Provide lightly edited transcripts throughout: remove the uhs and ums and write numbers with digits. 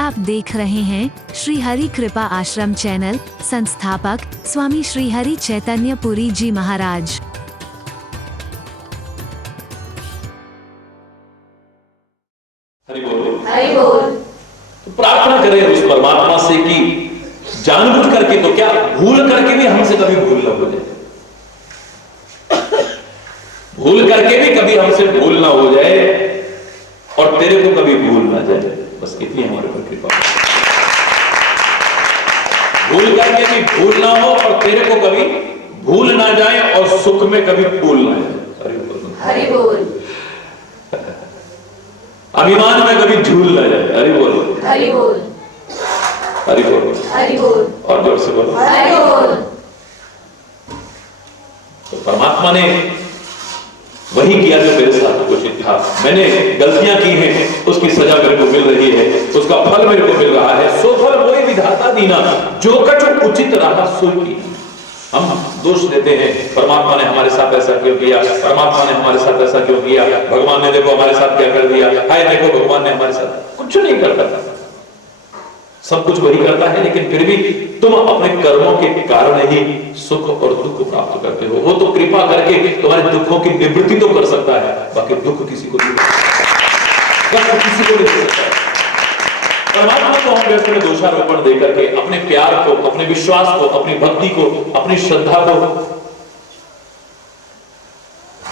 आप देख रहे हैं श्री हरि कृपा आश्रम चैनल। संस्थापक स्वामी श्री हरि चैतन्य पुरी जी महाराज। हरि बोल, हरि बोल। तो प्रार्थना करें उस परमात्मा से कि जानबूझ करके तो क्या, भूल करके भी हमसे कभी भूल ना हो जाए, भूल करके भी कभी हमसे भूल ना हो जाए और तेरे को कभी भूल ना जाए। बस इतनी हमारे पर कृपा। भूल करके भी भूल ना हो और तेरे को कभी भूल ना जाए और सुख में कभी भूल ना जाए। हरि बोल, हरि बोल। अभिमान में कभी झूल ना जाए। हरि बोल, हरि बोल, हरि बोल, हरि बोल। और जोर से बोलो, हरि बोल। तो परमात्मा ने वही किया जो मेरे साथ उचित था। मैंने गलतियां की हैं, उसकी सजा मेरे को मिल रही है, उसका फल मेरे को मिल रहा है। सो फल वही विधाता दीना, जो कछु उचित रहा सो की। हम दोष देते हैं, परमात्मा ने हमारे साथ ऐसा क्यों किया, परमात्मा ने हमारे साथ ऐसा क्यों किया, भगवान ने देखो हमारे साथ क्या कर दिया, हाय देखो भगवान ने हमारे साथ कुछ नहीं करता था। सब कुछ वही करता है, लेकिन फिर भी तुम अपने कर्मों के कारण ही सुख और दुख प्राप्त करते हो। वो तो कृपा करके तुम्हारे दुखों की निवृत्ति तो कर सकता है, बाकी दुख किसी को नहीं, किसी को नहीं दे सकता है। परमात्मा को हम व्यर्थ में दोषारोपण देकर के अपने प्यार को, अपने विश्वास को, अपनी भक्ति को, अपनी श्रद्धा को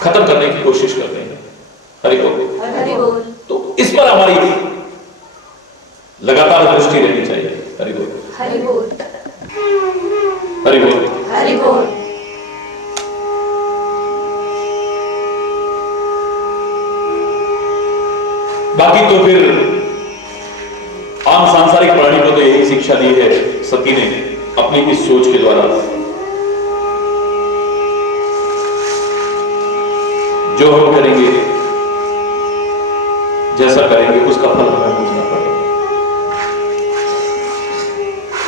खत्म करने की कोशिश करते हैं। हरि बोल। तो इस पर हमारी लगातार दृष्टि रहनी चाहिए। हरि बोल, हरि बोल, हरि बोल, हरि बोल। बाकी तो फिर आम सांसारिक प्राणी को तो यही शिक्षा दी है सती ने अपनी इस सोच के द्वारा। जो हम करेंगे, जैसा करेंगे, उसका फल हमें भोगना पड़ेगा।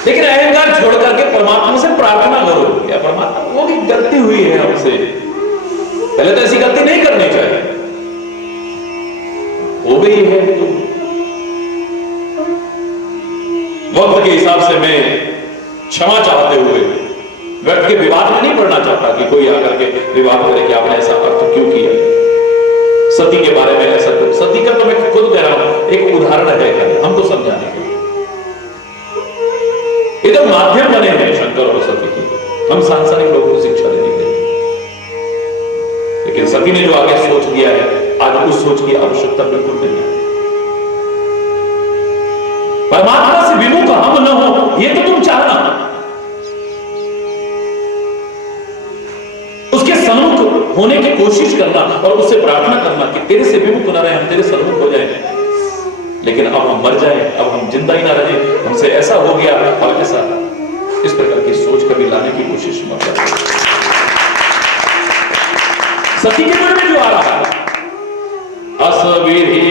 लेकिन अहंकार छोड़ करके परमात्मा से प्रार्थना करो, या परमात्मा वो भी गलती हुई है हमसे, पहले तो ऐसी गलती नहीं करनी चाहिए, हो गई है तो वक्त के हिसाब से मैं क्षमा चाहते हुए व्यक्ति के विवाद में नहीं पड़ना चाहता कि कोई आकर के विवाद करे कि आपने ऐसा अर्थ क्यों किया। सती के बारे में ऐसा, सती का तो मैं खुद कह रहा हूं, एक उदाहरण है हमको समझाने के। ये तो माध्यम बने हैं शंकर और सती के, हम सांसारिक लोगों को शिक्षा देने के लिए। लेकिन सती ने जो आगे सोच दिया है, आज उस सोच की आवश्यकता बिल्कुल नहीं है। परमात्मा से विमुख हम न हो, ये तो तुम चाहना, उसके सन्मुख होने की कोशिश करना और उससे प्रार्थना करना कि तेरे से विमुख न रहे, हम तेरे सन्मुख हो जाए। लेकिन अब हम मर जाएं, अब हम जिंदा ही ना रहे, हमसे ऐसा हो गया और ऐसा, इस प्रकार की सोच कभी लाने की कोशिश मत करो। सती के मन में जो आ रहा है, असविधि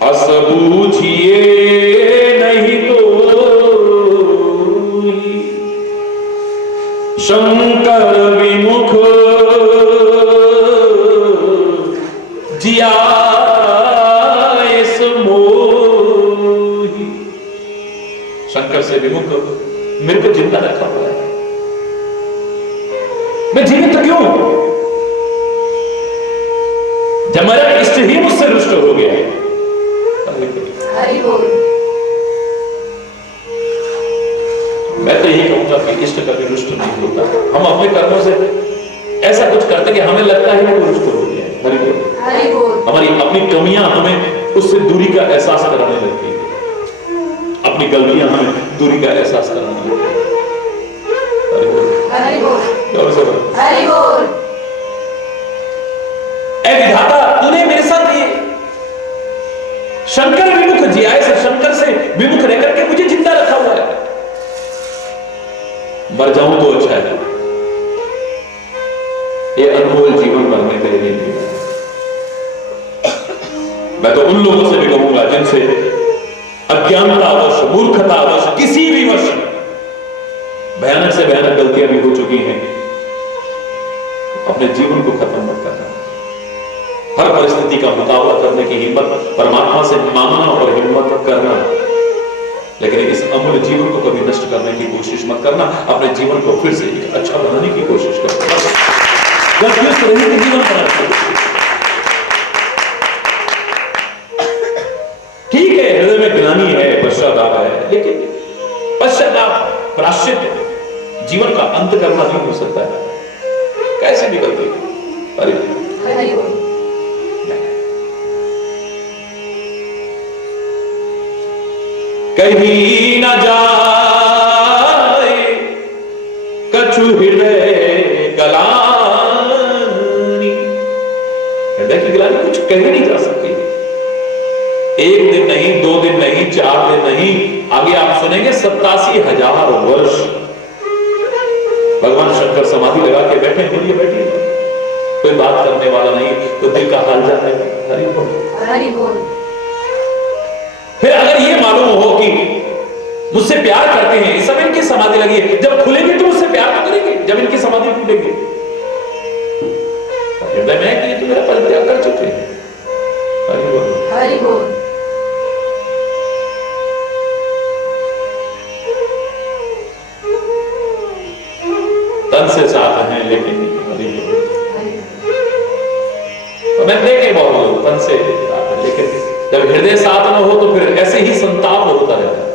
अस बूझिए नहीं तो शंकर विमुख जिया शंकर से विमुख मेरे को जिंदा रखा हुआ है, मैं जीवित तो क्यों? जब मेरा इष्ट ही मुझसे रुष्ट हो गया है। हरि बोल। मैं तो यही कहूंगा कि इष्ट कभी रुष्ट नहीं होता। हम अपने कर्मों से ऐसा कुछ करते कि हमें लगता है वो रुष्ट हो गया है। हरि बोल, हरि बोल। हमारी अपनी कमियां हमें उससे दूरी का एहसास कराने लगती है, अपनी गलतियां हमें दूरी का एहसास कराना है। हरि बोल, हरि बोल, और सब हरि बोल। ऐ विधाता, तूने मेरे साथ ये शंकर विमुख जिया से, शंकर से विमुख रह करके मुझे जिंदा रखा हुआ है। मर जाऊं तो अच्छा है, ये अनमोल जीवन मरने के लिए नहीं है। मैं तो उन लोगों से भी कहूंगा जिनसे अज्ञानतावश, मूर्खतावश, किसी भी वश भयानक से भयानक गलतियां भी हो चुकी हैं, अपने जीवन को खत्म मत करना। हर परिस्थिति का मुकाबला करने की हिम्मत, परमात्मा से मांगना और हिम्मत करना। लेकिन इस अमूल्य जीवन को कभी नष्ट करने की कोशिश मत करना। अपने जीवन को फिर से एक अच्छा बनाने की कोशिश करो। गलतियों से रहित जीवन बनाने की कोशिश। ठीक है, हृदय में ग्लानि है, पश्चाताप है, लेकिन पश्चाताप, प्रायश्चित जीवन का अंत करना नहीं हो सकता है। कैसे भी गलती, अरे कहीं न जाए कछु हृदय गलानी। हृदय की गलानी कुछ कह नहीं जा सकती। एक दिन नहीं, 2 दिन नहीं, 4 दिन नहीं, आगे आप सुनेंगे 87,000 वर्ष भगवान शंकर समाधि लगा के बैठे। बोलिए बैठिए, कोई बात करने वाला नहीं, तो दिल का हाल जाने। हरि बोल, हरि बोल। फिर अगर ये मालूम हो कि मुझसे प्यार करते हैं, इस समय इनकी समाधि लगी है, जब खुलेंगे तो मुझसे प्यार तो करेंगे। जब इनकी समाधि खुलेगी, हृदय में है कि ये तो मेरा परित्याग कर चुके हैं। हरि बोल, हरि बोल। तन से साथ हैं लेकिन हरि बोल। तो मैं देखे बहुत लोग तन से साथ हैं, लेकिन जब हृदय साथ न हो तो फिर ऐसे ही संताप होता रहता है।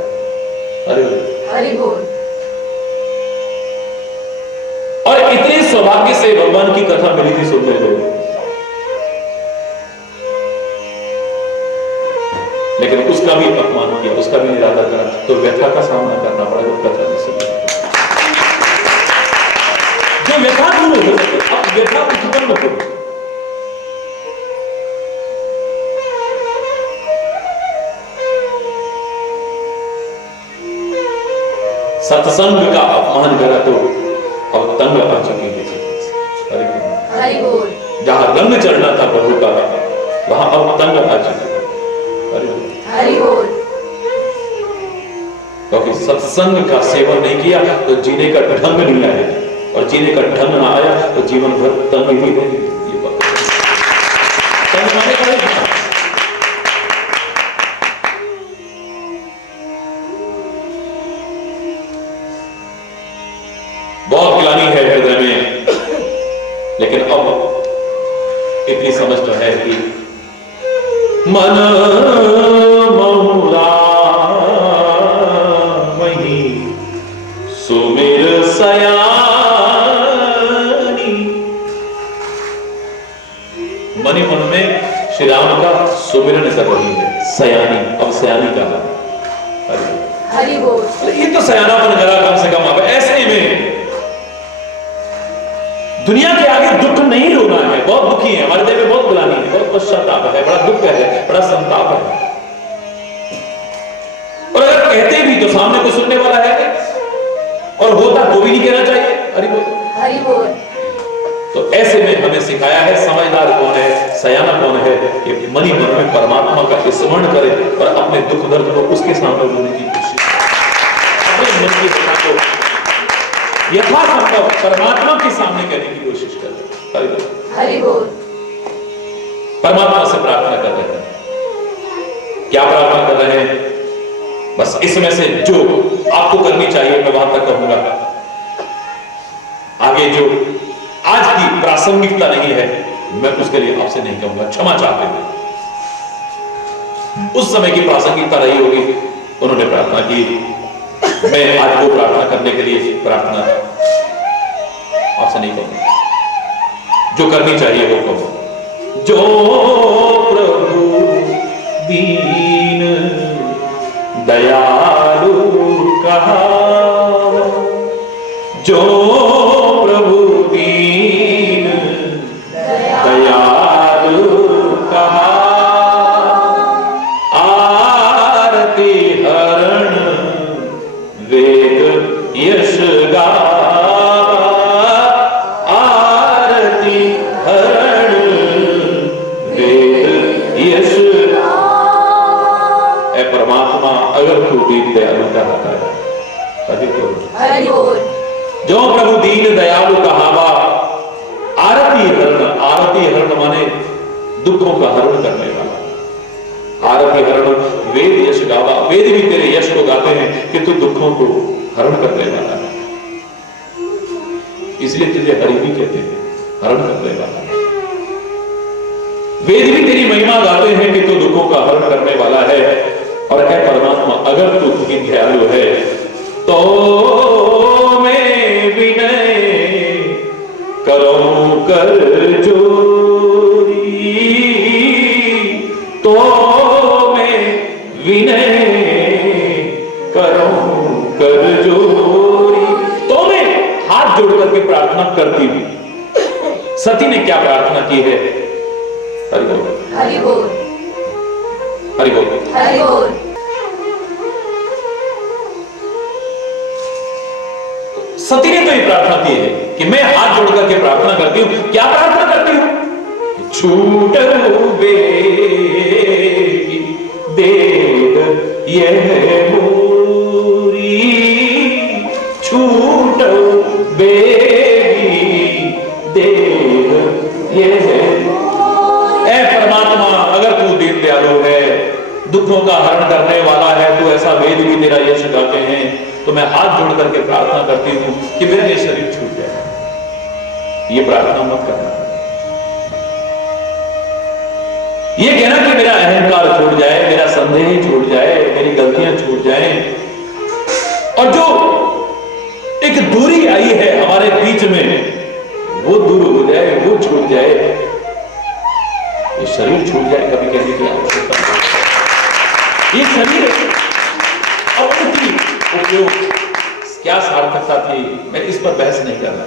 हरि बोल, हरि बोल। और इतने सौभाग्य से भगवान की कथा मिली थी सुनने को, लेकिन उसका भी अपमान किया, उसका भी निरादर करा, तो व्यथा का सामना करना पड़ा। जो कथा नहीं सुनी, जो व्यथा दूर हो सके, अब व्यथा उत्पन्न हो। सत्संग का अपमान करा तो अब तंग आ चुके हैं। हरि बोल। जहां रंग चढ़ना था प्रभु का, वहां अब तंग आ चुके हैं। हरि बोल। क्योंकि सत्संग का सेवन नहीं किया तो जीने का ढंग नहीं आया, और जीने का ढंग ना आया तो जीवन भर तंग ही रहेगी। ये बात तंग माने का बहुत ग्लानि है हृदय में, लेकिन अब इतनी समझ तो है कि मन महुरा वही सुमिर सयानी। मनी मन में श्री राम का सुमिरन कर रही है, सयानी। अब सयानी का हरि बोल। ये तो सयानापन करा कम से कम। अब ऐसे में दुनिया के आगे दुख नहीं रोना है। बहुत दुखी है, हमारे दिल में बहुत ग्लानि है, बहुत पश्चाताप है, बड़ा दुख है, बड़ा संताप है। और अगर कहते भी तो सामने कोई सुनने वाला है नहीं, और होता वो भी नहीं कहना चाहिए। हरि बोल, हरि बोल। तो ऐसे में हमें सिखाया है समझदार कौन है, सयाना कौन है, कि मन ही मन में परमात्मा का स्मरण करे और अपने दुख दर्द को उसके सामने रोने की कोशिश, अपने मन की व्यथा को यथासंभव परमात्मा के सामने कहने की कोशिश करते। हरि बोल, हरि बोल। परमात्मा से प्रार्थना कर रहे हैं। क्या प्रार्थना कर रहे हैं? बस इसमें से जो आपको करनी चाहिए मैं वहां तक कहूंगा। आगे जो आज की प्रासंगिकता नहीं है मैं उसके लिए आपसे नहीं कहूंगा, क्षमा चाहते हुए। उस समय की प्रासंगिकता रही होगी, उन्होंने प्रार्थना की, मैं आज वो प्रार्थना करने के लिए प्रार्थना आपसे नहीं कहूंगा। जो करनी चाहिए वो कहो। जो प्रभु दीन दयालु कहा, जो प्रभु दीन दयालु कहा, आरती हरण वेद यश गावा, आरती हरण वेद यश। ऐ परमात्मा अगर तू दीन दयालु कहता है, हरि बोल। जो प्रभु दीन दयालु कहावा, आरती हरण। आरती हरण माने दुखों का हरण करने वाला। आरभ्य हरण वेद यश गावा, वेद भी तेरे यश को गाते हैं कि तू दुखों को हरण करने वाला है। इसलिए तुझे हरि भी कहते हैं, हरण करने वाला। वेद भी तेरी महिमा गाते हैं कि तू दुखों का हरण करने वाला है। और है परमात्मा, अगर तू दयालु है तो मैं विनय करूं कर जोरी, तो मैं विनय करूं कर जोरी। तो मैं हाथ जोड़ करके प्रार्थना करती हूं। सती ने क्या प्रार्थना की है? हरि बोल, हरि बोल, हरि बोल, हरि बोल। सती ने तो ये प्रार्थना की है कि मैं हाथ जोड़ करके प्रार्थना करती हूं। क्या प्रार्थना करती हूं? छूट बेगी देह यह मोरी, छूट बेगी देह यह। ऐ परमात्मा, अगर तू दीन दयालु है, दुखों का हरण करने वाला है, तू ऐसा वेद भी तेरा यश गाते हैं, तो मैं हाथ जोड़ करके प्रार्थना करती हूं कि मेरा ये शरीर छूट जाए। ये प्रार्थना मत करना। ये कहना कि मेरा अहंकार छूट जाए, मेरा संदेह छूट जाए, मेरी गलतियां छूट जाएं, और जो एक दूरी आई है हमारे बीच में वो दूर हो जाए, वो छूट जाए, ये शरीर छूट जाए, कभी कहने की आवश्यकता नहीं। ये शरीर अब उसकी उपयोग क्या सार्थकता थी, मैं इस पर बहस नहीं कर रहा।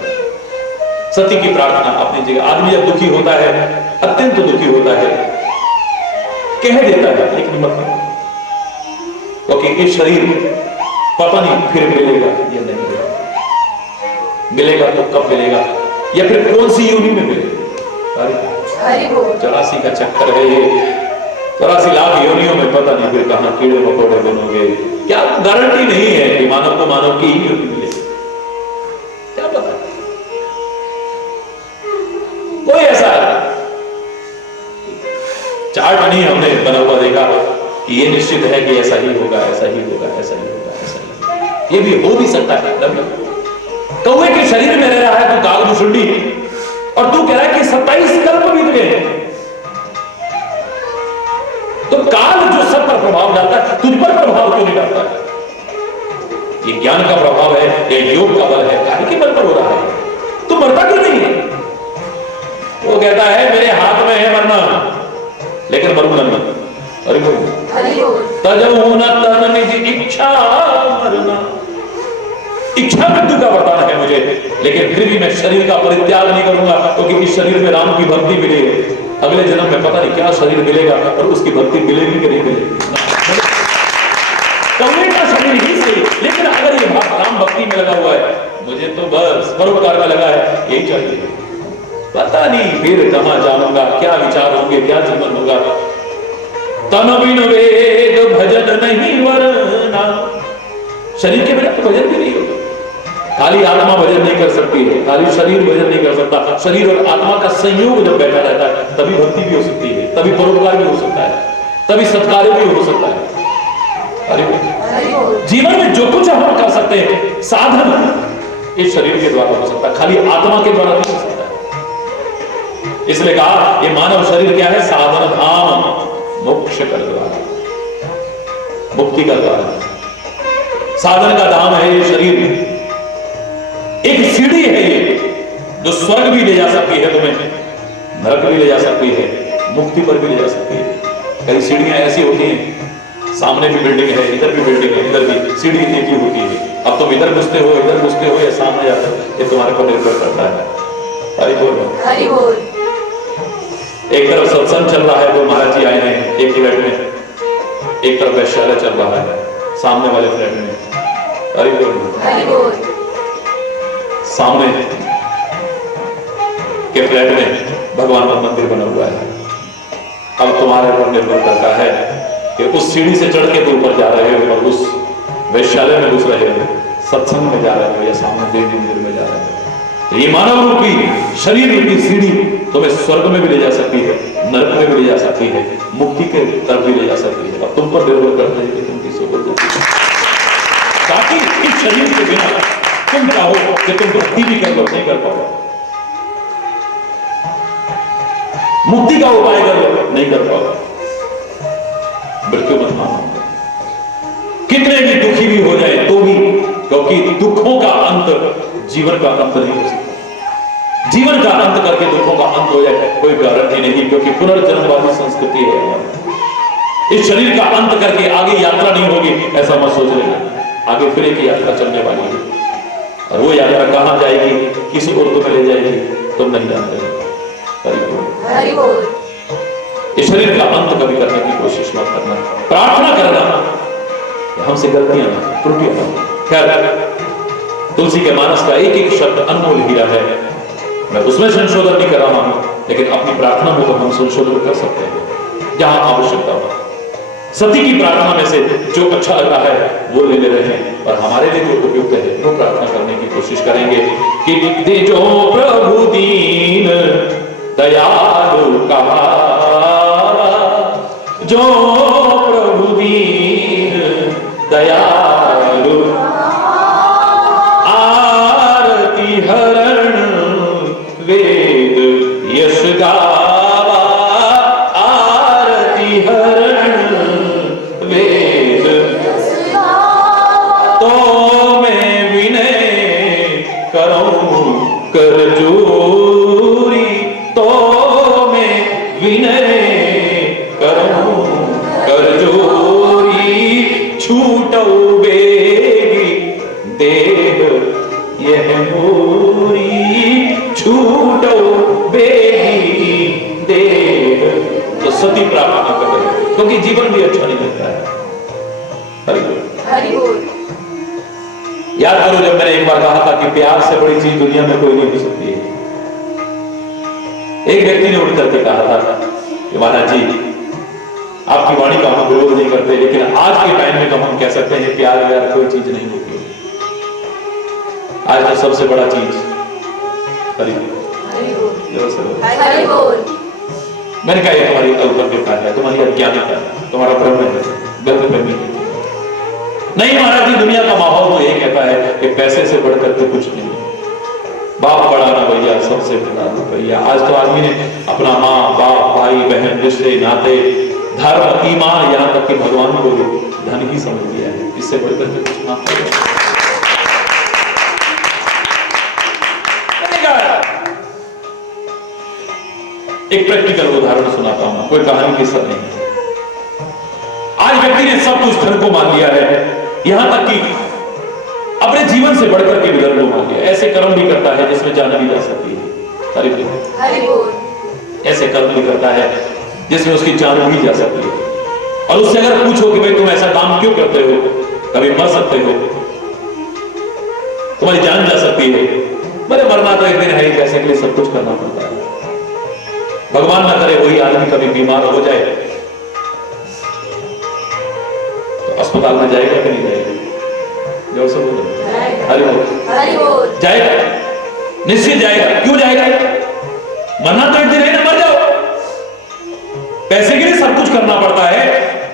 सती की प्रार्थना अपनी जगह। आदमी जब दुखी होता है, अत्यंत दुखी होता है, कह देता है लेकिन मत नहीं, क्योंकि ये शरीर पता नहीं फिर मिलेगा या नहीं मिलेगा, मिलेगा तो कब मिलेगा, या फिर कौन सी योनि में मिलेगा। 84 का चक्कर है ये, 84 लाख योनियों में पता नहीं फिर कहां कीड़े मकोड़े बनोगे। क्या गारंटी नहीं है कि मानव को मानव की ही योनि मिले, क्या पता। कोई ऐसा चार्ट नहीं हमने बना हुआ देखा कि ये निश्चित है कि ऐसा ही होगा, ऐसा ही होगा, ऐसा ही होगा, ऐसा ही होगा। ये भी हो भी सकता है। कौवे के शरीर में रह रहा है तू कागभूषुंडी, और तू कह रहा है कि 27 कल्प बीत गए। तो काल जो सब पर प्रभाव डालता है, तुझ पर प्रभाव क्यों नहीं डालता है? ये ज्ञान का प्रभाव है, ये योग का बल है, कार्य के बल पर हो रहा है। तू मरता क्यों नहीं है? वो कहता है मेरे हाथ में है मरना, लेकिन मरूंगा नहीं। अरे बोल, तजहु न तन निज इच्छा मरना। इच्छा मृत्यु का वरदान है मुझे, लेकिन फिर भी मैं शरीर का परित्याग नहीं करूंगा, क्योंकि इस शरीर में राम की भक्ति मिली है। अगले जन्म में पता नहीं क्या शरीर मिलेगा और उसकी भक्ति मिलेगी कि नहीं मिलेगी। कौवे का शरीर ही सही, लेकिन अगर ये भाव राम भक्ति में लगा हुआ है, मुझे तो बस परोपकार में लगा है, यही चाहिए। पता नहीं फिर कहां जाऊंगा, क्या विचार होंगे, क्या जीवन होगा। तन बिन वेद भजन नहीं वरना। शरीर के बिना तो भजन भी नहीं होगा। खाली आत्मा भजन नहीं कर सकती है, खाली शरीर भजन नहीं कर सकता। शरीर और आत्मा का संयोग जब बैठा रहता है, तभी भक्ति भी हो सकती है, तभी परोपकार भी हो सकता है, तभी सत्कार्य भी हो सकता है। अरे जीवन में जो कुछ हम कर सकते हैं, साधन इस शरीर के द्वारा हो सकता है, खाली आत्मा के द्वारा नहीं हो सकता है। इसलिए कहा ये मानव शरीर क्या है? साधन धाम, मोक्ष का द्वार, मुक्ति का द्वार, साधन का धाम है ये शरीर। एक सीढ़ी है ये, जो स्वर्ग भी ले जा सकती है तुम्हें, नरक भी ले जा सकती है, मुक्ति पर भी ले जा सकती है। कई सीढ़ियां ऐसी होती हैं, सामने भी बिल्डिंग है, इधर भी बिल्डिंग है, इधर भी सीढ़ी एक ही होती है। अब तुम इधर घुसते हो, इधर घुसते हो, या सामने जाते हो, ये तुम्हारे पर निर्भर करता है। हरि बोल, हरि बोल। एक तरफ सत्संग चल रहा है, तो महाराज जी आए हैं एक फ्लैट में, एक तरफ वैश्यालय चल रहा है सामने वाले फ्लैट में। हरि बोल, हरि बोल। सामने के फ्लैट में भगवान का मंदिर बना हुआ है। अब तुम्हारे ऊपर निर्भर करता है कि उस सीढ़ी से चढ़ के तो ऊपर जा रहे हो और उस वैश्यालय में घुस रहे हो, सत्संग में जा रहे हो, या सामने देव मंदिर में जा रहे हो। ये मानव रूपी शरीर रूपी सीढ़ी तुम्हें स्वर्ग में भी ले जा सकती है, नरक में भी ले जा सकती है, मुक्ति के तरफ भी ले जा सकती है। अब तुम पर निर्भर करता है कि तुम किसको बोल जाती है। ताकि इस शरीर के बिना तुम चाहो कि तुम भक्ति भी कर लो, नहीं कर पाओ। मुक्ति का उपाय कर लो, नहीं कर पाओ। मृत्यु मत मानो, कितने भी दुखी भी हो जाए तो भी, क्योंकि दुखों का अंत जीवन का अंत नहीं हो सकता। जीवन का अंत करके दुखों का अंत हो जाए कोई गारंटी नहीं, क्योंकि पुनर्जन्मवादी संस्कृति है हमारी। इस शरीर का अंत करके आगे यात्रा नहीं होगी, ऐसा मत सोच लेना। आगे फिर एक यात्रा चलने वाली है, और वो यात्रा कहां जाएगी, किस ओर तुम्हें ले जाएगी, तुम नहीं जानते। इस शरीर का अंत कभी करने की कोशिश मत करना। प्रार्थना करना हमसे गलतियां ना, त्रुटियां ना। खैर, तुलसी के मानस का एक एक शब्द अनमोल हीरा है। मैं उसमें संशोधन नहीं कर रहा हूं, लेकिन अपनी प्रार्थना में तो हम संशोधन कर सकते हैं जहां आवश्यकता हो। सती की प्रार्थना में से जो अच्छा लग रहा है वो ले ले रहे हैं, और हमारे लिए जो उपयुक्त है वो प्रार्थना करने की कोशिश करेंगे कि दे जो प्रभु दीन दयालु कहा, जो प्रभु दीन दयालु, आरती हरण वेद यश गावा, आरती हरण वेद तो मैं विनय करूं कर जोरी, तो मैं विनय करूं कर जोरी, छूटो बेगी देह यह मोरी, छूटो बेगी देह। तो सती प्रार्थना कर रहे हैं, क्योंकि जीवन भी अच्छा नहीं लगता है। याद करो, जब मैंने एक बार कहा था कि प्यार से बड़ी चीज दुनिया में कोई नहीं हो सकती है। एक व्यक्ति ने उठ करके कहा था कि महाराज जी, आपकी वाणी का हम विरोध नहीं करते, लेकिन आज के टाइम में तो हम कह सकते हैं प्यार व्यार कोई चीज नहीं होती। आज तो सबसे बड़ा चीज मैंने कहा तुम्हारी अल्पज्ञता है, तुम्हारी अज्ञानता है, तुम्हारा भ्रम है, गलत फहमी है। नहीं महाराज जी, दुनिया का माहौल तो ये कहता है कि पैसे से बढ़कर के कुछ नहीं, बाप बड़ा ना भैया, सबसे बड़ा भैया। आज तो आदमी ने अपना माँ बाप भाई बहन रिश्ते नाते धर्म ईमान यहाँ तक कि भगवान को भी धन ही समझ लिया है। इससे बढ़कर के कुछ ना। एक प्रैक्टिकल उदाहरण सुनाता हूं, कोई कहानी की सब नहीं। आज व्यक्ति ने सब कुछ धन को मान लिया है, यहां तक कि अपने जीवन से बढ़कर के भी धन को मान लिया। ऐसे कर्म भी करता है जिसमें जान भी जा सकती है, ऐसे कर्म भी करता है जिसमें उसकी जान भी जा सकती है। और उससे अगर पूछो कि भाई तुम ऐसा काम क्यों करते हो, कभी मर सकते हो, तुम्हारी जान जा सकती है। मेरे मरना तो एक दिन है ही, पैसे के लिए सब कुछ करना पड़ता है। भगवान ना करे वही आदमी कभी बीमार हो जाए तो अस्पताल में जाएगा कि नहीं जाएगा? जोर से बोलो, हरि बोल। जाएगा, निश्चित जाएगा। क्यों जाएगा? मरना तो एक दिन है ना, मर जाओ। पैसे के लिए सब कुछ करना पड़ता है।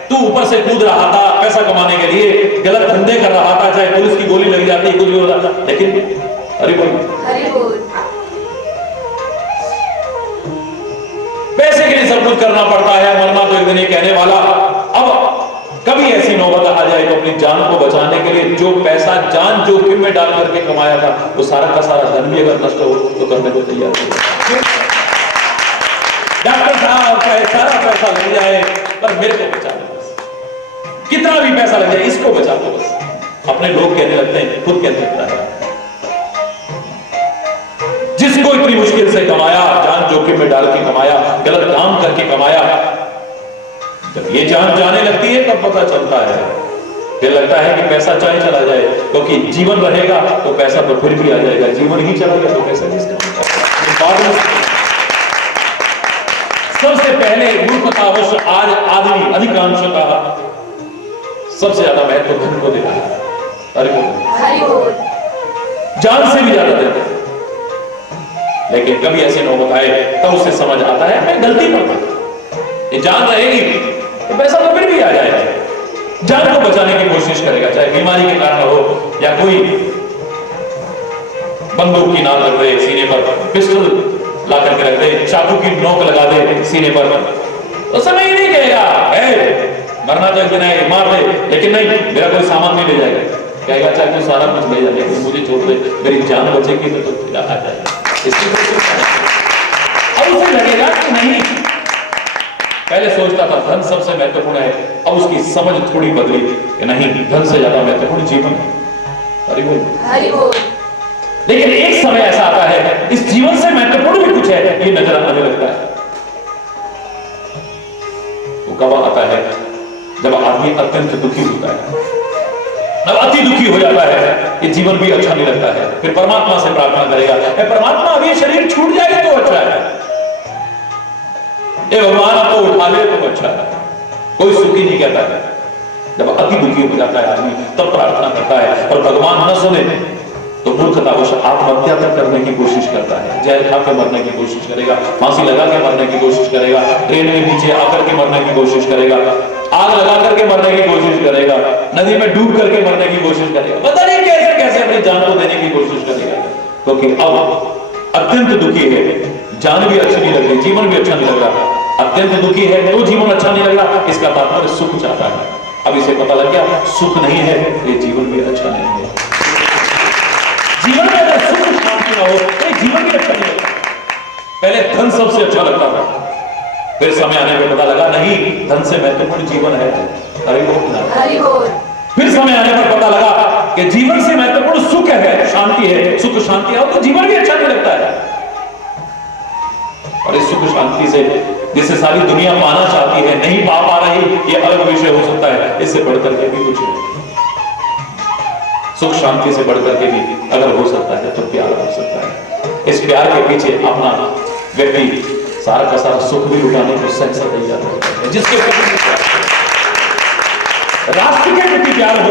तू ऊपर से कूद रहा था पैसा कमाने के लिए, गलत धंधे कर रहा था, चाहे पुलिस की गोली लग जाती, कुछ भी हो जाता, लेकिन हरि बोल, पैसे के लिए सब कुछ करना पड़ता है। मरना तो एक दिन ही कहने वाला। अब कभी ऐसी नौबत आ जाए तो अपनी जान को बचाने के लिए जो पैसा जान जोखिम में डाल करके कमाया था, वो सारा का सारा धन भी अगर नष्ट हो तो करने को तैयार है। डॉक्टर साहब चाहे सारा पैसा लग जाए पर मेरे को बचा दो बस, कितना भी पैसा लग जाए इसको बचा दो बस। अपने लोग कहने लगते हैं, खुद कहने लगता है। जिसको इतनी मुश्किल से कमाया, जान जोखिम में डाल के कमाया, गलत काम करके कमाया, जब ये जान जाने लगती है तब पता चलता है, फिर लगता है कि पैसा चाहे चला जाए, क्योंकि जीवन रहेगा तो पैसा तो फिर भी आ जाएगा, जीवन ही चला गया तो पैसा किसका? सबसे पहले मूर्खतावश आज आदमी अधिकांशतः सबसे ज्यादा महत्व धन को देता है। अरे जान से भी ज्यादा देता है। लेकिन कभी ऐसे नौबत आए तब उसे समझ आता है मैं गलती पर था। ये जान रहेगी तो पैसा तो फिर भी आ जाएगा। जान को बचाने की कोशिश करेगा, चाहे बीमारी के कारण हो या कोई बंदूक की नाल रख दे सीने पर, पिस्टल ला करके रख दे, चाकू की नोक लगा दे सीने पर, तो समय ही नहीं कहेगा मरना तो एक दिन है मार दे, लेकिन नहीं मेरा कोई सामान नहीं ले जाएगा। कहेगा चाहे तू सारा कुछ ले जाए लेकिन मुझे छोड़ दे, मेरी जान बचेगी तो आ जाएगा। अब उसे लगेगा कि नहीं, पहले सोचता था धन सबसे महत्वपूर्ण है, अब उसकी समझ थोड़ी बदली कि नहीं धन से ज्यादा महत्वपूर्ण जीवन है। हरि बोल। लेकिन एक समय ऐसा आता है इस जीवन से महत्वपूर्ण भी कुछ है ये नजर आने लगता है। वो कब आता है जब आदमी अत्यंत दुखी होता है, जब अति दुखी हो जाता है, ये जीवन भी अच्छा नहीं लगता है। फिर परमात्मा से प्रार्थना करेगा, परमात्मा अब ये शरीर छूट जाए तो अच्छा है, ये भगवान आपको उठा ले तो अच्छा है। कोई सुखी नहीं कहता है। जब अति दुखी हो जाता है आदमी तब प्रार्थना करता है, और भगवान न सुने तो मूर्खतावश आत्महत्या तक करने की कोशिश करता है, जहर खा के मरने की कोशिश करेगा, फांसी लगा के मरने की कोशिश करेगा, ट्रेन में नीचे आकर के मरने की कोशिश करेगा, आग लगा करके मरने की कोशिश करेगा, नदी में डूब करके मरने की कोशिश करेगा, पता नहीं कैसे कैसे अपनी जान को देने की कोशिश करेगा। क्योंकि अब अत्यंत दुखी है, जान भी अच्छी नहीं लग रही, जीवन भी अच्छा नहीं लग रहा। अत्यंत दुखी है तो जीवन अच्छा नहीं लग रहा, इसका तात्पर्य सुख चाहता है। अब इसे पता लग गया सुख नहीं है ये जीवन भी अच्छा नहीं है। जीवन में अगर सुख शांति ना हो तो जीवन भी अच्छा नहीं लगता। पहले धन सबसे अच्छा लगता था, फिर समय आने पर पता लगा नहीं धन से महत्वपूर्ण जीवन है। हरि बोल। फिर समय आने पर पता लगा कि जीवन से महत्वपूर्ण सुख है, शांति है। सुख शांति हो तो जीवन भी अच्छा नहीं लगता है। और इस सुख शांति से जिसे सारी दुनिया पाना चाहती है नहीं पा रही, ये अलग विषय हो सकता है, इससे बढ़कर के भी कुछ है। सुख शांति से बढ़कर के भी अगर हो सकता है तो प्यार हो सकता है। इस प्यार के पीछे अपना व्यक्ति सारा का सारा सुख भी उठाने को सहसा तैयार होता है। जिसके राष्ट्र के प्रति प्यार हो,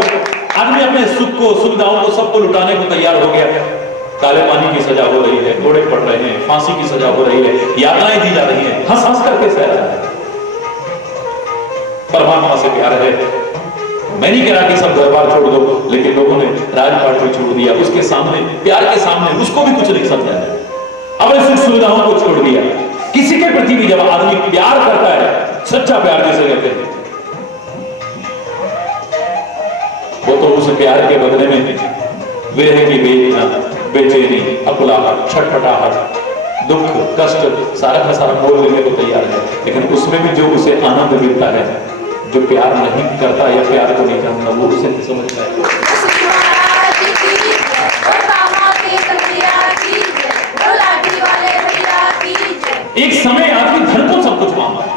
आदमी अपने सुख को सुविधाओं को सबको लुटाने को तैयार हो गया। काले पानी की सजा हो रही है, घोड़े पड़ रहे हैं, फांसी की सजा हो रही है, यातनाएं दी जा रही हैं, हंस हंस करके सह रहा है। परमात्मा से प्यार है। मैं नहीं कह रहा कि सब घर बार छोड़ दो, लेकिन लोगों ने राजपाट भी छोड़ दिया, उसके सामने प्यार के सामने उसको भी कुछ नहीं समझा है। अब सुख सुविधाओं को छोड़ दिया। किसी के प्रति भी जब आदमी प्यार करता है, सच्चा प्यार जिसे कहते हैं, वो तो उस प्यार के बदले में विरह की वेदना, बेचैनी, अकुलाहट, छटपटाहट, दुख, कष्ट सारा का सारा मोल लेने को तैयार है। लेकिन उसमें भी जो उसे आनंद मिलता है, जो प्यार नहीं करता या प्यार को नहीं जानता, वो उसे नहीं समझता है। एक समय आदमी धन को सब कुछ मांगता है,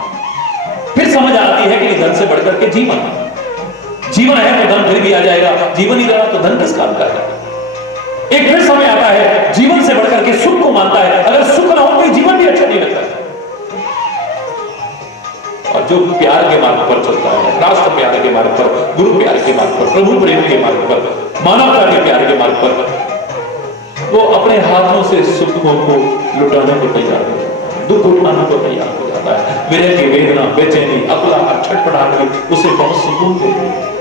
फिर समझ आती है कि धन से बढ़कर के जीवन है। जीवन है तो धन फिर भी आ जाएगा, जीवन ही रहा तो धन किस काम का है। एक फिर समय आता है जीवन से बढ़कर के सुख को मानता है, अगर सुख ना हो तो जीवन भी अच्छा नहीं लगता है। और जो प्यार के मार्ग पर चलता है, राष्ट्र प्यार के मार्ग पर, गुरु प्यार के मार्ग पर, प्रभु प्रेम के मार्ग पर, मानवता के प्यार के मार्ग पर, वो अपने हाथों से सुखों को लुटाने को तैयार हो जाता है, दुख उठाने को तैयार हो जाता है। विरह की वेदना, बेचैनी, अकुलाहट, छटपटाहट उसे बहुत सुकून देती है।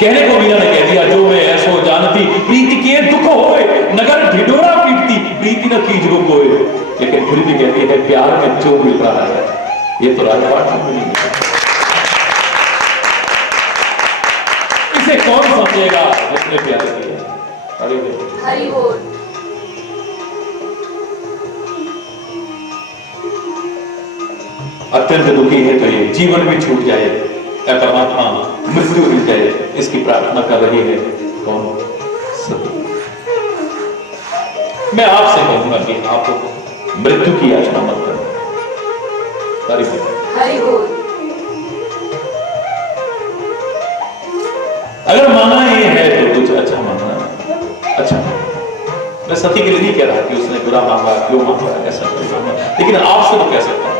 कहने को मीरा ने कह दिया जो मैं ऐसो जानती, प्रीति के दुख होए नगर ढिढोरा पीटती, प्रीति न कीजो कोई। लेकिन फिर भी कहती है प्यार में जो मिल रहा है ये तो राजपाट में मिल गया। इसे कौन समझेगा जिसने प्यार किया। हरि बोल। अत्यंत दुखी है तो ये जीवन भी छूट जाए, परमात्मा मृत्यु मिल जाए, इसकी प्रार्थना कर रही है कौन? सती। मैं आपसे कहूंगा कि आप मृत्यु की याचना मत करो। अगर मांगना ही है तो कुछ अच्छा मांगना। अच्छा, मैं सती के लिए नहीं कह रहा कि उसने बुरा मांगा, क्यों मांगा, ऐसा क्यों मांगा, लेकिन आपसे तो कह सकता हूं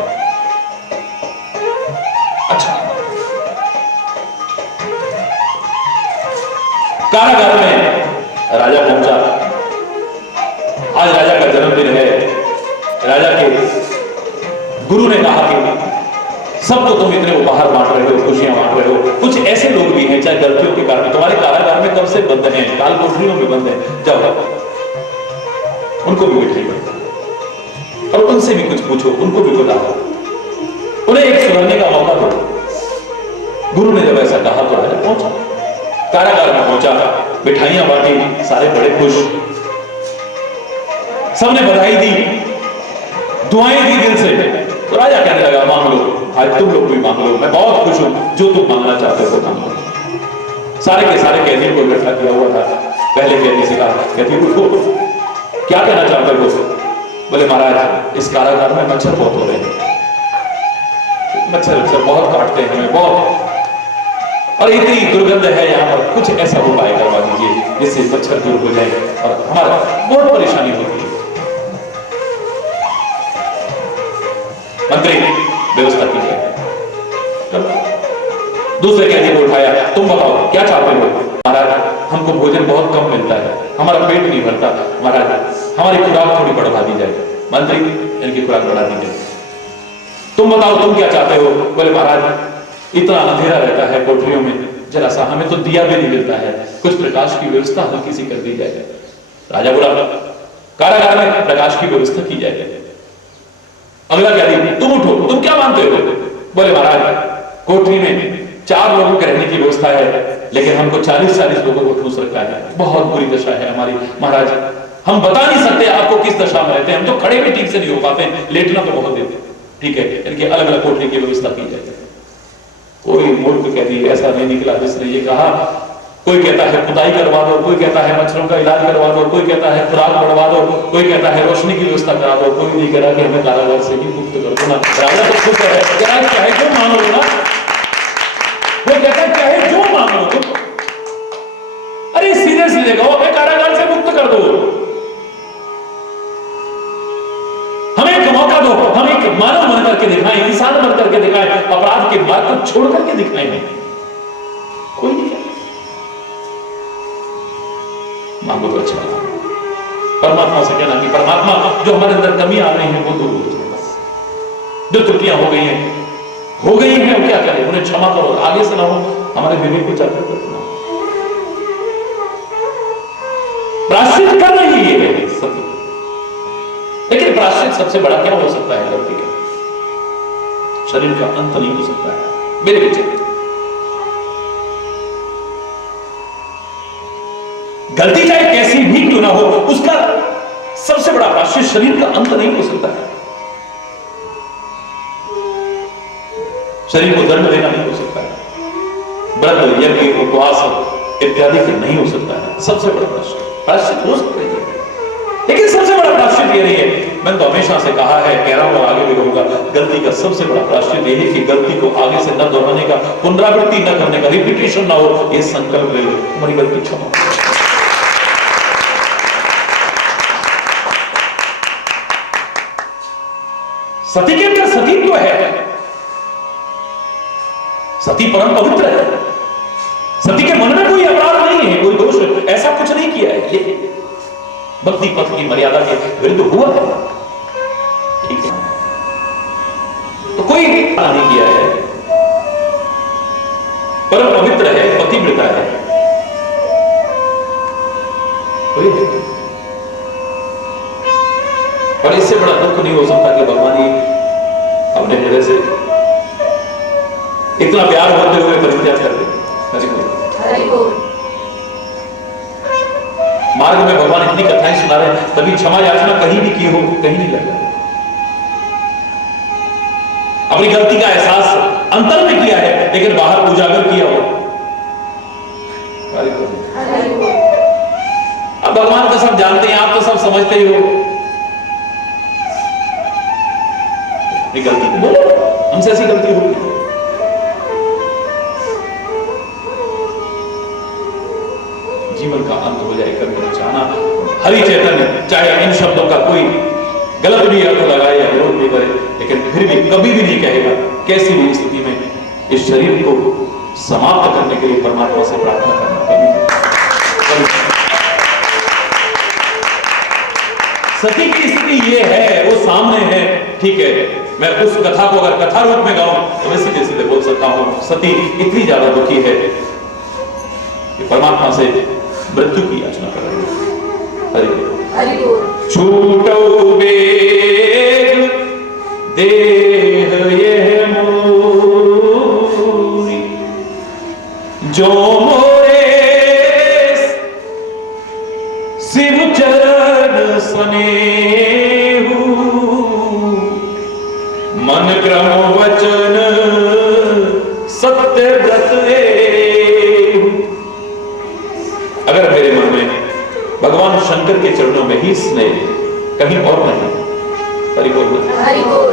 अच्छा। कारागार में राजा पहुंचा। आज राजा का जन्मदिन है, कुछ ऐसे लोग भी हैं चाहे गलतियों के कारण तुम्हारे कारागार में कब से बंद हैं, काल कोठरियों में बंद हैं, जाओ उनको भी बिठाइए और उनसे भी कुछ पूछो, उनको भी बताओ, उन्हें एक सुधरने का मौका दो। गुरु ने जब ऐसा कहा तो राजा पहुंचा, कारागार में पहुंचा, मिठाइयां बांटी, सारे बड़े खुश, सबने बधाई दी, दुआएं दी दिल से। तो राजा कहने लगा मांग लो, आज तुम लोग भी मांग लो, मैं बहुत खुश हूं, जो तुम मांगना चाहते हो मांग लो। सारे के सारे कैदियों को इकट्ठा किया हुआ था। पहले कैदी से कहा, कैदी उठो, क्या कहना चाहते हो? बोले महाराज इस कारागार में मच्छर बहुत हो रहे हैं, मच्छर बहुत काटते हैं हमें बहुत, और इतनी दुर्गंध है यहाँ पर, कुछ ऐसा उपाय करवा दीजिए जिससे मच्छर दूर हो जाए और हमारा बहुत परेशानी होती है। मंत्री व्यवस्था की जाए। दूसरे कैदी को उठाया, तुम बताओ क्या चाहते हो? महाराज हमको भोजन बहुत कम मिलता है, हमारा पेट नहीं भरता, महाराज हमारी खुराक थोड़ी बढ़वा दी जाए। मंत्री इनकी खुराक बढ़ा दी जाए। तुम बताओ तुम क्या चाहते हो? बोले महाराज इतना अंधेरा रहता है कोठरियों में, जरा सा हमें तो दिया भी नहीं मिलता है, कुछ प्रकाश की व्यवस्था हल्की सी कर दी जाए। राजा बोला कारागार में प्रकाश की व्यवस्था की जाए। अगला कैदी, तुम उठो, तुम क्या मानते हो? बोले महाराज कोठरी में 4 लोगों के रहने की व्यवस्था है, लेकिन हमको 40-40 लोगों को ठूस रखा है, बहुत बुरी दशा है हमारी महाराज, हम बता नहीं सकते आपको किस दशा में रहते हैं, हम तो खड़े भी ठीक से नहीं हो पाते, लेटना तो बहुत देते। ठीक है, इनकी अलग अलग कोठरी की व्यवस्था की जाए। कोई मूर्ख कैदी ऐसा नहीं निकला जिसने ये कहा। कोई कहता है खुदाई करवा दो, कोई कहता है मच्छरों का इलाज करवा दो, कोई कहता है खुराक बढ़वा दो, कोई कहता है रोशनी की व्यवस्था करा दो, कोई नहीं कह रहा कि हमें कारागार से ही मुक्त कर दो ना। राजा तो खुश है, चाहे जो मांग लो ना, वो कहता है चाहे जो मांग लो तुम, अरे सीधे सीधे कहो हमें कारागार से मुक्त कर दो, हमें एक मौका दो, हम एक मानव बन करके दिखाएं, इंसान बन करके दिखाएं, अपराध के मार्ग को छोड़ करके दिखाएं। कोई नहीं मांगो तो अच्छा। परमात्मा से कहना कि परमात्मा जो हमारे अंदर कमी आ रही है वो दूर हो जाए, बस जो त्रुटियां हो गई हैं वो क्या करें, उन्हें क्षमा करो, आगे से ना हो, हमारे विवेक को जागृत रखना। प्रायश्चित कर रही है सती, लेकिन प्रायश्चित सबसे बड़ा क्या हो सकता है? गलती का शरीर का अंत नहीं हो सकता है मेरे विचार। गलती चाहे कैसी भी क्यों ना हो, उसका सबसे बड़ा प्रायश्चित शरीर का अंत नहीं हो सकता है, शरीर को दंड देना नहीं हो सकता है, व्रत यज्ञ उपवास इत्यादि का नहीं हो सकता है। सबसे बड़ा प्रायश्चित हो सकता है, लेकिन सबसे बड़ा प्रायश्चित ये नहीं है। मैंने तो हमेशा से कहा है, कह रहा हूं और आगे भी कहूंगा, गलती का सबसे बड़ा प्रायश्चित यही कि गलती को आगे से न दोहराने का, पुनरावृत्ति न करने का, रिपीटेशन ना हो, ये संकल्प ले लो, तुम्हारी गलती क्षमा। सती के अंदर सतीत्व है, सती परम पवित्र है, सती के मन में कोई अपराध नहीं है, कोई दोष ऐसा कुछ नहीं किया है, ये भक्ति पथ की मर्यादा के विरुद्ध हुआ है, ठीक है, तो कोई नहीं किया है, परम पवित्र है, पतिव्रता है, और इससे बड़ा दुख नहीं हो सकता कि भगवान ही अपने हृदय से इतना प्यार होते हुए परित्याग कर दे। मार्ग में भगवान इतनी कथाएं सुना रहे हैं, तभी क्षमा याचना कहीं भी की हो, कहीं नहीं लगा, अपनी गलती का एहसास अंतर में किया है, लेकिन बाहर उजागर किया हो। अब भगवान तो सब जानते हैं, आप तो सब समझते ही हो, गलती को बोलो, हमसे ऐसी गलती होगी, जीवन का अंत हो जाए कभी नहीं चाहना। हरि चैतन्य चाहे इन शब्दों का कोई गलत भी अर्थ लगाए या विरोध भी करे, लेकिन फिर भी कभी भी नहीं कहेगा कैसी भी स्थिति में इस शरीर को समाप्त करने के लिए परमात्मा से प्रार्थना करना कभी। सती की स्थिति ये है, वो सामने है, ठीक है, मैं उस कथा को अगर कथा रूप में गाऊं तो मैं सीधे सीधे बोल सकता हूं, सती इतनी ज्यादा दुखी है कि परमात्मा से मृत्यु की याचना कर रही है। हरि बोल। छूटो बेग देह ये मोरी, जो मोरे शिव चरण स्नेहु, मन क्रम वचन सत्य व्रत एहु। अगर मेरे मन में भगवान शंकर के चरणों में ही स्नेह, कहीं और नहीं, हरि बोल, हरि बोल।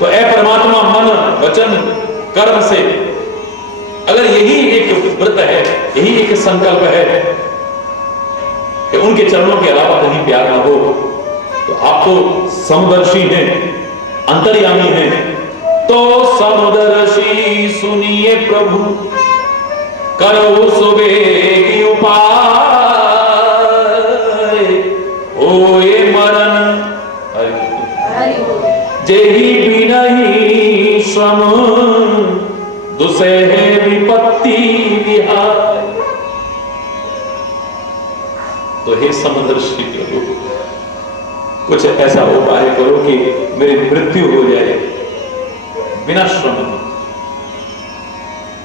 तो ऐ परमात्मा मन वचन कर्म से अगर यही एक व्रत है, यही एक संकल्प है कि उनके चरणों के अलावा कहीं प्यार ना हो, तो आप तो समदर्शी हैं, अंतर्यामी हैं, तो समदर्शी सुनिए प्रभु, करो सुबेगी उपाय, होए मरण जेहि बिनहि श्रम, दुसह विपत्ति विहाय। तो हे समदर्शी प्रभु, कुछ ऐसा उपाय करो कि मेरी मृत्यु हो जाए बिना श्रम,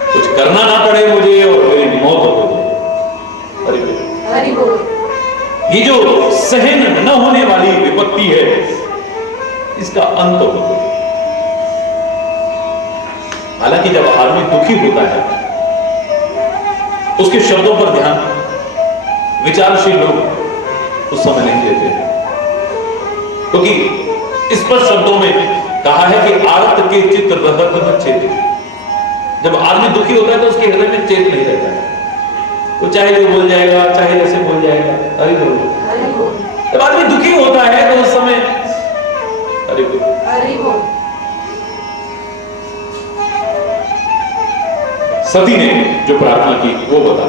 कुछ करना ना पड़े मुझे और मेरी मौत हो जाए। हरि बोल। ये जो सहन न होने वाली विपत्ति है, इसका अंत हो। हालांकि जब आदमी दुखी होता है, उसके शब्दों पर ध्यान विचारशील लोग उस समय नहीं देते, क्योंकि स्पष्ट शब्दों में कहा है कि आरत के चित्त रहत न चेत। जब आदमी दुखी होता है तो उसके हृदय में चेत नहीं रहता है, तो चाहे जो बोल जाएगा, चाहे जैसे बोल जाएगा। हरि बोल। जब आदमी दुखी होता है तो उस समय हरि बोल, हरि बोल। सती ने जो प्रार्थना की वो बता,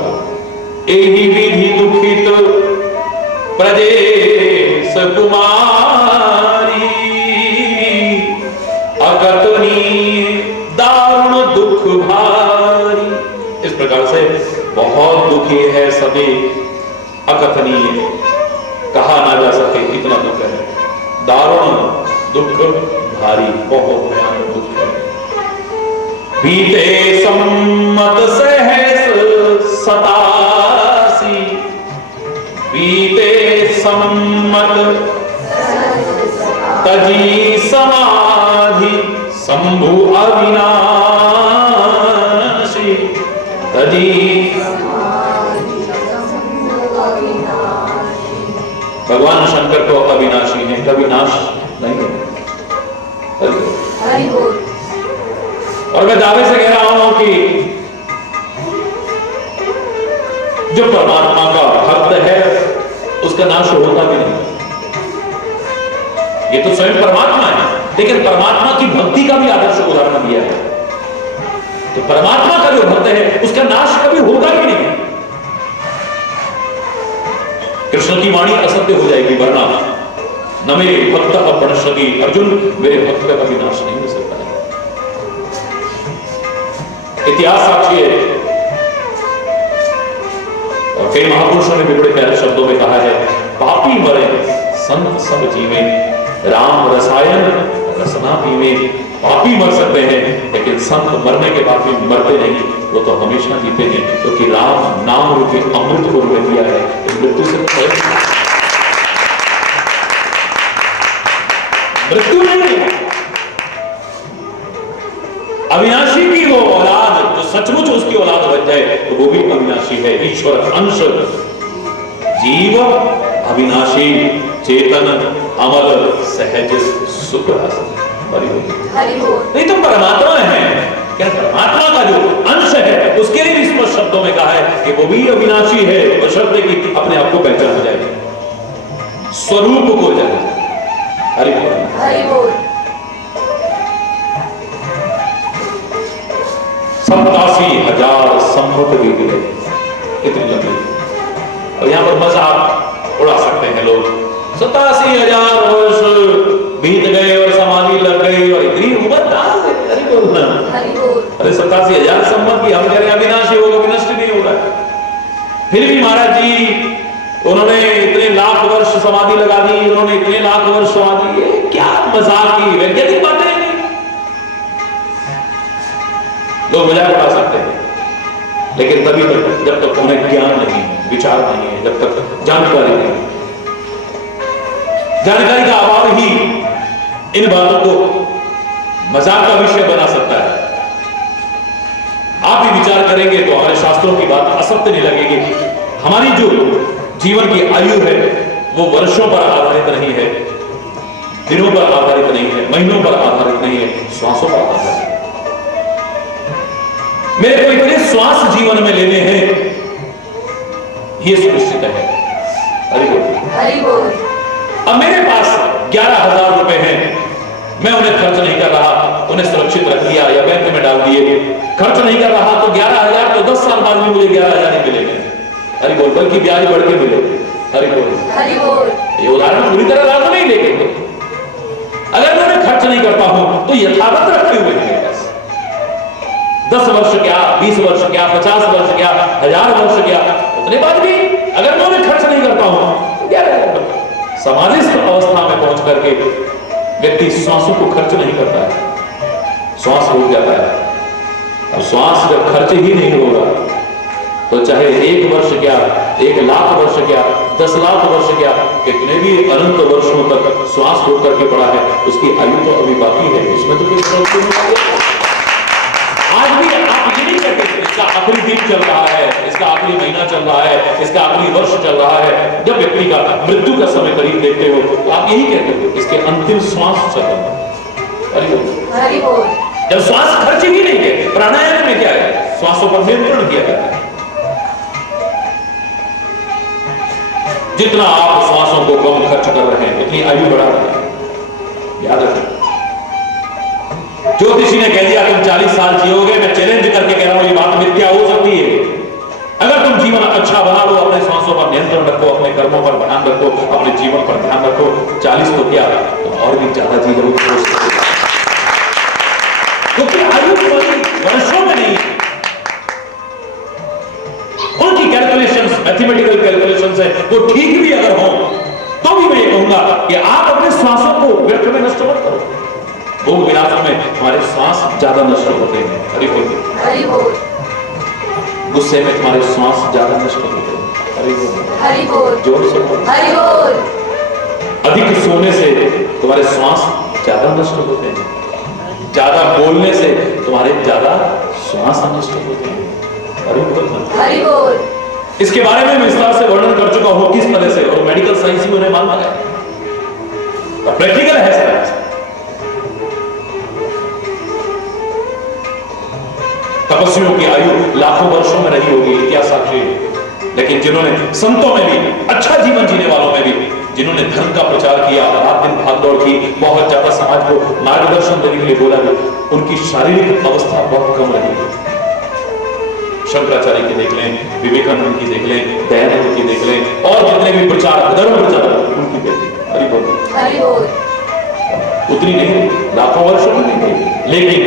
एहि विधि दुखित प्रजेश कुमारी, अकथनीय दारुण दुख भारी। इस प्रकार से बहुत दुखी है सती, अकथनीय, कहा ना जा सके इतना दुख है, दारुण दुख भारी, बहुत भयानक दुख है। बीते सम्मत सहस सतासी, बीते सम्मत तजी समाधि, शंभु अविनाशी तजी। भगवान शंकर तो अविनाशी है, कभी नाश नहीं है। हरि बोल। और मैं दावे से कह रहा हूं कि जो परमात्मा का भक्त है उसका नाश होता भी नहीं। ये तो स्वयं परमात्मा है, लेकिन परमात्मा की भक्ति का भी आदर्श उदाहरण दिया है। तो परमात्मा का जो भक्त है उसका नाश कभी होगा भी नहीं। कृष्ण की वाणी असत्य हो जाएगी, वरना न मेरे भक्त अपनश्यति, अर्जुन मेरे भक्त का कभी नाश नहीं हो सकता है। इतिहास साक्षी है, और कई महापुरुषों ने भी बड़े प्यारे शब्दों में कहा है, पापी मरे संत सब जीवे, राम रसायन रसना पीवे। पापी मर सकते हैं लेकिन संत मरने के बाद भी मरते नहीं, वो तो हमेशा जीते हैं, क्योंकि राम नाम रूपी अमृत को उन्हें दिया है, मृत्यु से मृत्यु नहीं। अविनाशी की वो औलाद जो सचमुच उसकी औलाद बन जाए तो वो भी अविनाशी है, ईश्वर अंश, जीव अविनाशी, चेतन अमर सहज सुख रस। नहीं तो परमात्मा है, क्या परमात्मा का जो अंश है उसके लिए स्पष्ट शब्दों में कहा है कि वो भी अविनाशी है, बशर्ते कि अपने आप को पहचान जाए, स्वरूप को जाने। हरि बोल, हरि बोल। 87,000 संवत बीत गए, इतनी लंबी। और यहाँ पर मजाक उड़ा सकते हैं लोग, 87,000 वर्ष बीत गए बोले 87,000 संवत की, हम कह रहे हैं अविनाशी होगा, विनष्ट नहीं होगा। फिर भी महाराज जी उन्होंने इतने लाख वर्ष समाधि लगा दी, उन्होंने इतने लाख वर्ष समाधि, ये क्या मजाक की वैज्ञानिक बातें नहीं। लोग मजाक उड़ा सकते हैं, लेकिन तभी तक जब तक उन्हें ज्ञान नहीं, विचार नहीं है, जब तक जानकारी नहीं, जानकारी का अभाव ही इन बातों को मजाक का विषय बना सकता है। आप भी विचार करेंगे तो हमारे शास्त्रों की बात असत्य नहीं लगेगी। हमारी जो जीवन की आयु है वो वर्षों पर आधारित नहीं है, दिनों पर आधारित नहीं है, महीनों पर आधारित नहीं है, श्वासों पर आधारित है। मेरे को इतने श्वास जीवन में लेने हैं ये सुनिश्चित है। हरि बोल, हरि बोल। अब मेरे पास 11,000 रुपए हैं, मैं उन्हें खर्च नहीं कर रहा, उन्हें सुरक्षित रख दिया या बैंक में डाल दिए, खर्च नहीं कर रहा तो 11,000 तो 10 साल बाद भी मुझे 11,000 ही मिलेंगे। हरि बोल, बल्कि ब्याज बढ़ के मिले। हरि बोल, हरि बोल। ये उदाहरण पूरी तरह लागू नहीं, लेकिन अगर मैं उन्हें खर्च नहीं करता हूं तो यथावत रखे हुए हैं 10 वर्ष क्या, 20 वर्ष क्या, 50 वर्ष क्या, 1000 वर्ष क्या, उतने बाद भी अगर मैं उन्हें खर्च नहीं करता हूं तो क्या रहेगा। समाधिस्थ अवस्था में पहुंच करके व्यक्ति श्वासों को खर्च नहीं करता है, श्वास रुक जाता है। अब श्वास जब खर्च ही नहीं होगा तो चाहे 1 वर्ष क्या, 1 लाख वर्ष क्या, 10 लाख वर्ष क्या, कितने भी अनंत वर्षों तक श्वास रोक करके पड़ा है, उसकी आयु तो अभी बाकी है, उसमें तो कोई प्रॉब्लम नहीं। आज भी आप ये नहीं कहते इसका आखिरी दिन चल रहा है, इसका आखिरी महीना चल रहा है, इसका आखिरी वर्ष चल रहा है। जब व्यक्ति का मृत्यु का समय करीब देखते हो तो आप यही कहते हो इसके अंतिम श्वास चल रहा है। हरि बोल, हरि बोल। जब श्वास खर्च ही नहीं है, प्राणायाम में क्या है, श्वासों पर नियंत्रण किया जाता है। जितना आप श्वासों को कम खर्च कर रहे हैं उतनी आयु बढ़ा रहे हैं, याद रखें। ज्योतिषी ने कह दिया तुम 40 साल जियोगे, मैं चैलेंज करके कह रहा हूं ये बात मिथ्या हो सकती है। अगर तुम जीवन अच्छा बना लो, अपने श्वासों पर नियंत्रण रखो, अपने कर्मों पर ध्यान रखो, अपने जीवन पर ध्यान रखो, 40 तो क्या तुम और भी ज्यादा जी लोगे, क्योंकि आयु वर्षों में नहीं है। उनकी कैलकुलेशंस, मैथमेटिकल कैलकुलेशंस है, वो ठीक भी अगर हो तो भी मैं ये कहूंगा कि आप अपने श्वासों को व्यर्थ में नष्ट मत करो। भोग विलास में हमारे श्वास ज्यादा नष्ट होते हैं। हरि बोल, हरि बोल। गुस्से में तुम्हारे श्वास ज्यादा नष्ट होते हैं। हरि बोल, हरि बोल। जोर से बोल। हरि बोल। अधिक सोने से तुम्हारे श्वास ज्यादा नष्ट होते हैं, ज्यादा बोलने से तुम्हारे ज्यादा श्वास नष्ट होते हैं। हरि बोल, हरि बोल। इसके बारे में विस्तार से वर्णन कर चुका हूं किस तरह से, और मेडिकल साइंस भी उन्हें मानता है, प्रैक्टिकल है साइंस। तपस्वियों की आयु लाखों वर्षों में रही होगी, इतिहास साक्षी है। लेकिन जिन्होंने संतों में भी, अच्छा जीवन जीने वालों में भी, जिन्होंने धर्म का प्रचार किया, रात दिन भागदौड़ की, बहुत ज्यादा समाज को मार्गदर्शन देने के लिए बोला, उनकी शारीरिक अवस्था बहुत कम रही है। शंकराचार्य की देख लें, विवेकानंद की देख लें, दयानंद की देख लें, और जितने भी प्रचार, धर्म प्रचार उनकी देख लें। हरि बोल, हरि बोल। उतनी नहीं, लाखों वर्षों में नहीं, लेकिन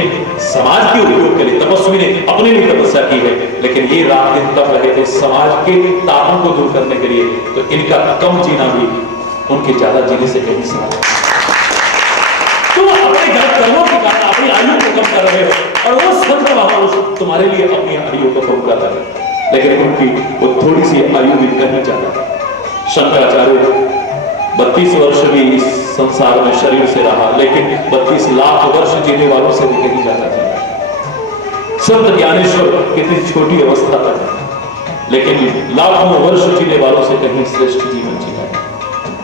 समाज के उपयोग के लिए तपस्वी ने अपने लिए तपस्या की है। लेकिन ये रात दिन तप रहे थे समाज के तापों को दूर करने के लिए, तो इनका कम जीना भी उनके ज्यादा जीने से कहीं समान है। तुम अपने गलत कर्मों के कारण अपनी आयु को कम कर रहे हो, और वो संत महापुरुष तुम्हारे लिए अपनी आयु को कम कर रहे हैं, लेकिन उनकी वो थोड़ी सी आयु भी कहीं ज्यादा। शंकराचार्य 32 वर्ष भी इस संसार में शरीर से रहा, लेकिन 32 लाख वर्ष जीने वालों से भी कहीं ज्यादा जीना। संत ज्ञानेश्वर कितनी छोटी अवस्था तक, लेकिन लाखों वर्ष जीने वालों से कहीं श्रेष्ठ जीवन जीना।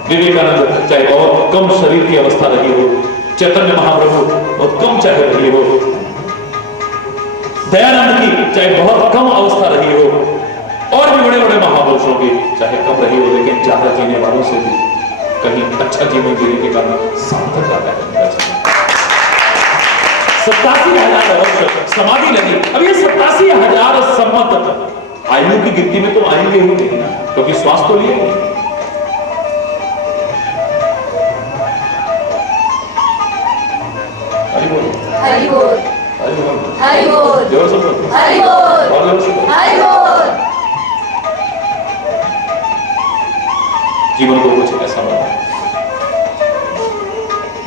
विवेकानंद चाहे बहुत कम शरीर की अवस्था रही हो, चैतन्य महाप्रभु बहुत कम चाहे रही हो, दयानंद की चाहे बहुत कम अवस्था रही हो, और भी बड़े बड़े महापुरुषों की चाहे कम रही हो, लेकिन ज्यादा जीने वालों से भी कहीं अच्छा जीवन जीने के कारण सार्थक आता है। 87,000 वर्ष समाधि लगी। अब ये 87,000 संवत आयु की गिनती में तो आएंगे ही नहीं ना, क्योंकि श्वास तो लिए नहीं। हरि बोल, हरि बोल। हरि बोल। हरि बोल। जोर से बोलो। हरि बोल। और जोर से बोलो। हरि बोल। जीवन को कुछ ऐसा बनाओ,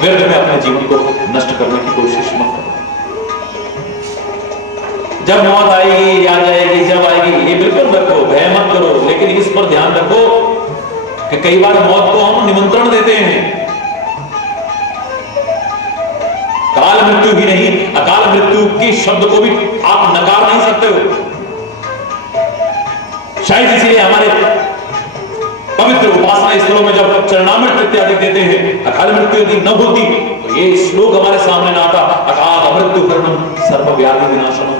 व्यर्थ में अपने जीवन को नष्ट करने की कोशिश मत करो। जब मौत आएगी, आ जाएगी, जब आएगी, ये बिल्कुल रखो, भय मत करो, लेकिन इस पर ध्यान रखो कि कई बार मौत को हम निमंत्रण देते हैं। काल मृत्यु ही नहीं, अकाल मृत्यु के शब्द को भी आप नकार नहीं सकते हो। शायद इसलिए हमारे पवित्र उपासना स्थलों में जब चरणामृत इत्यादि देते हैं, अकाल मृत्यु यदि न होती तो ये श्लोक हमारे सामने ना आता। अकाल मृत्यु करणम सर्वव्याधि विनाशनम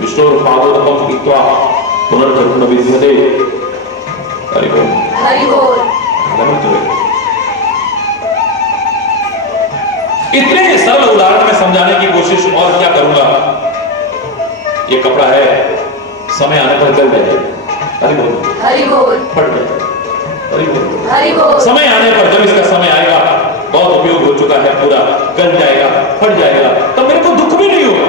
विष्णुर पादोदकम पीत्वा पुनर्जन्म विद्यते। हरि बोल। हरि बोल। इतने सरल उदाहरण में समझाने की कोशिश और क्या करूंगा। ये कपड़ा है, समय आने पर जल जाएगा। हरि बोल। हरि बोल। फट जाएगा। हरि बोल। हरि बोल। समय आने पर जब इसका समय आएगा, बहुत उपयोग हो चुका है, पूरा गल जाएगा, फट जाएगा, तब मेरे को दुख भी नहीं होगा।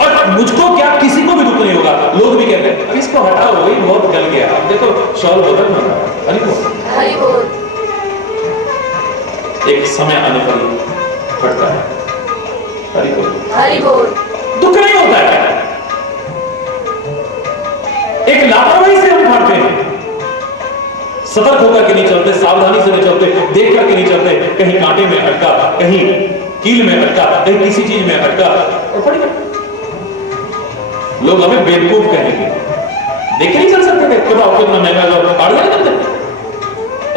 और मुझको क्या, किसी को भी दुख नहीं होगा। लोग भी कहते हैं अब इसको हटाओ, वही बहुत गल गया, अब देखो शॉल बदल ना। हरि बोल। हरि बोल। एक समय आने पर फटता है। हरि बोल। हरि बोल। दुख नहीं होता है, एक लापरवाही से हम फाड़ते हैं। सतर्क होकर के नहीं चलते, सावधानी से नहीं चलते, देख करके नहीं चलते, कहीं कांटे में अटका, कहीं कील में अटका, कहीं किसी चीज में अटका और फट गया। लोग हमें बेवकूफ कहेंगे, देख के नहीं चल सकते थे, कितना महंगा लो काट देना चलते।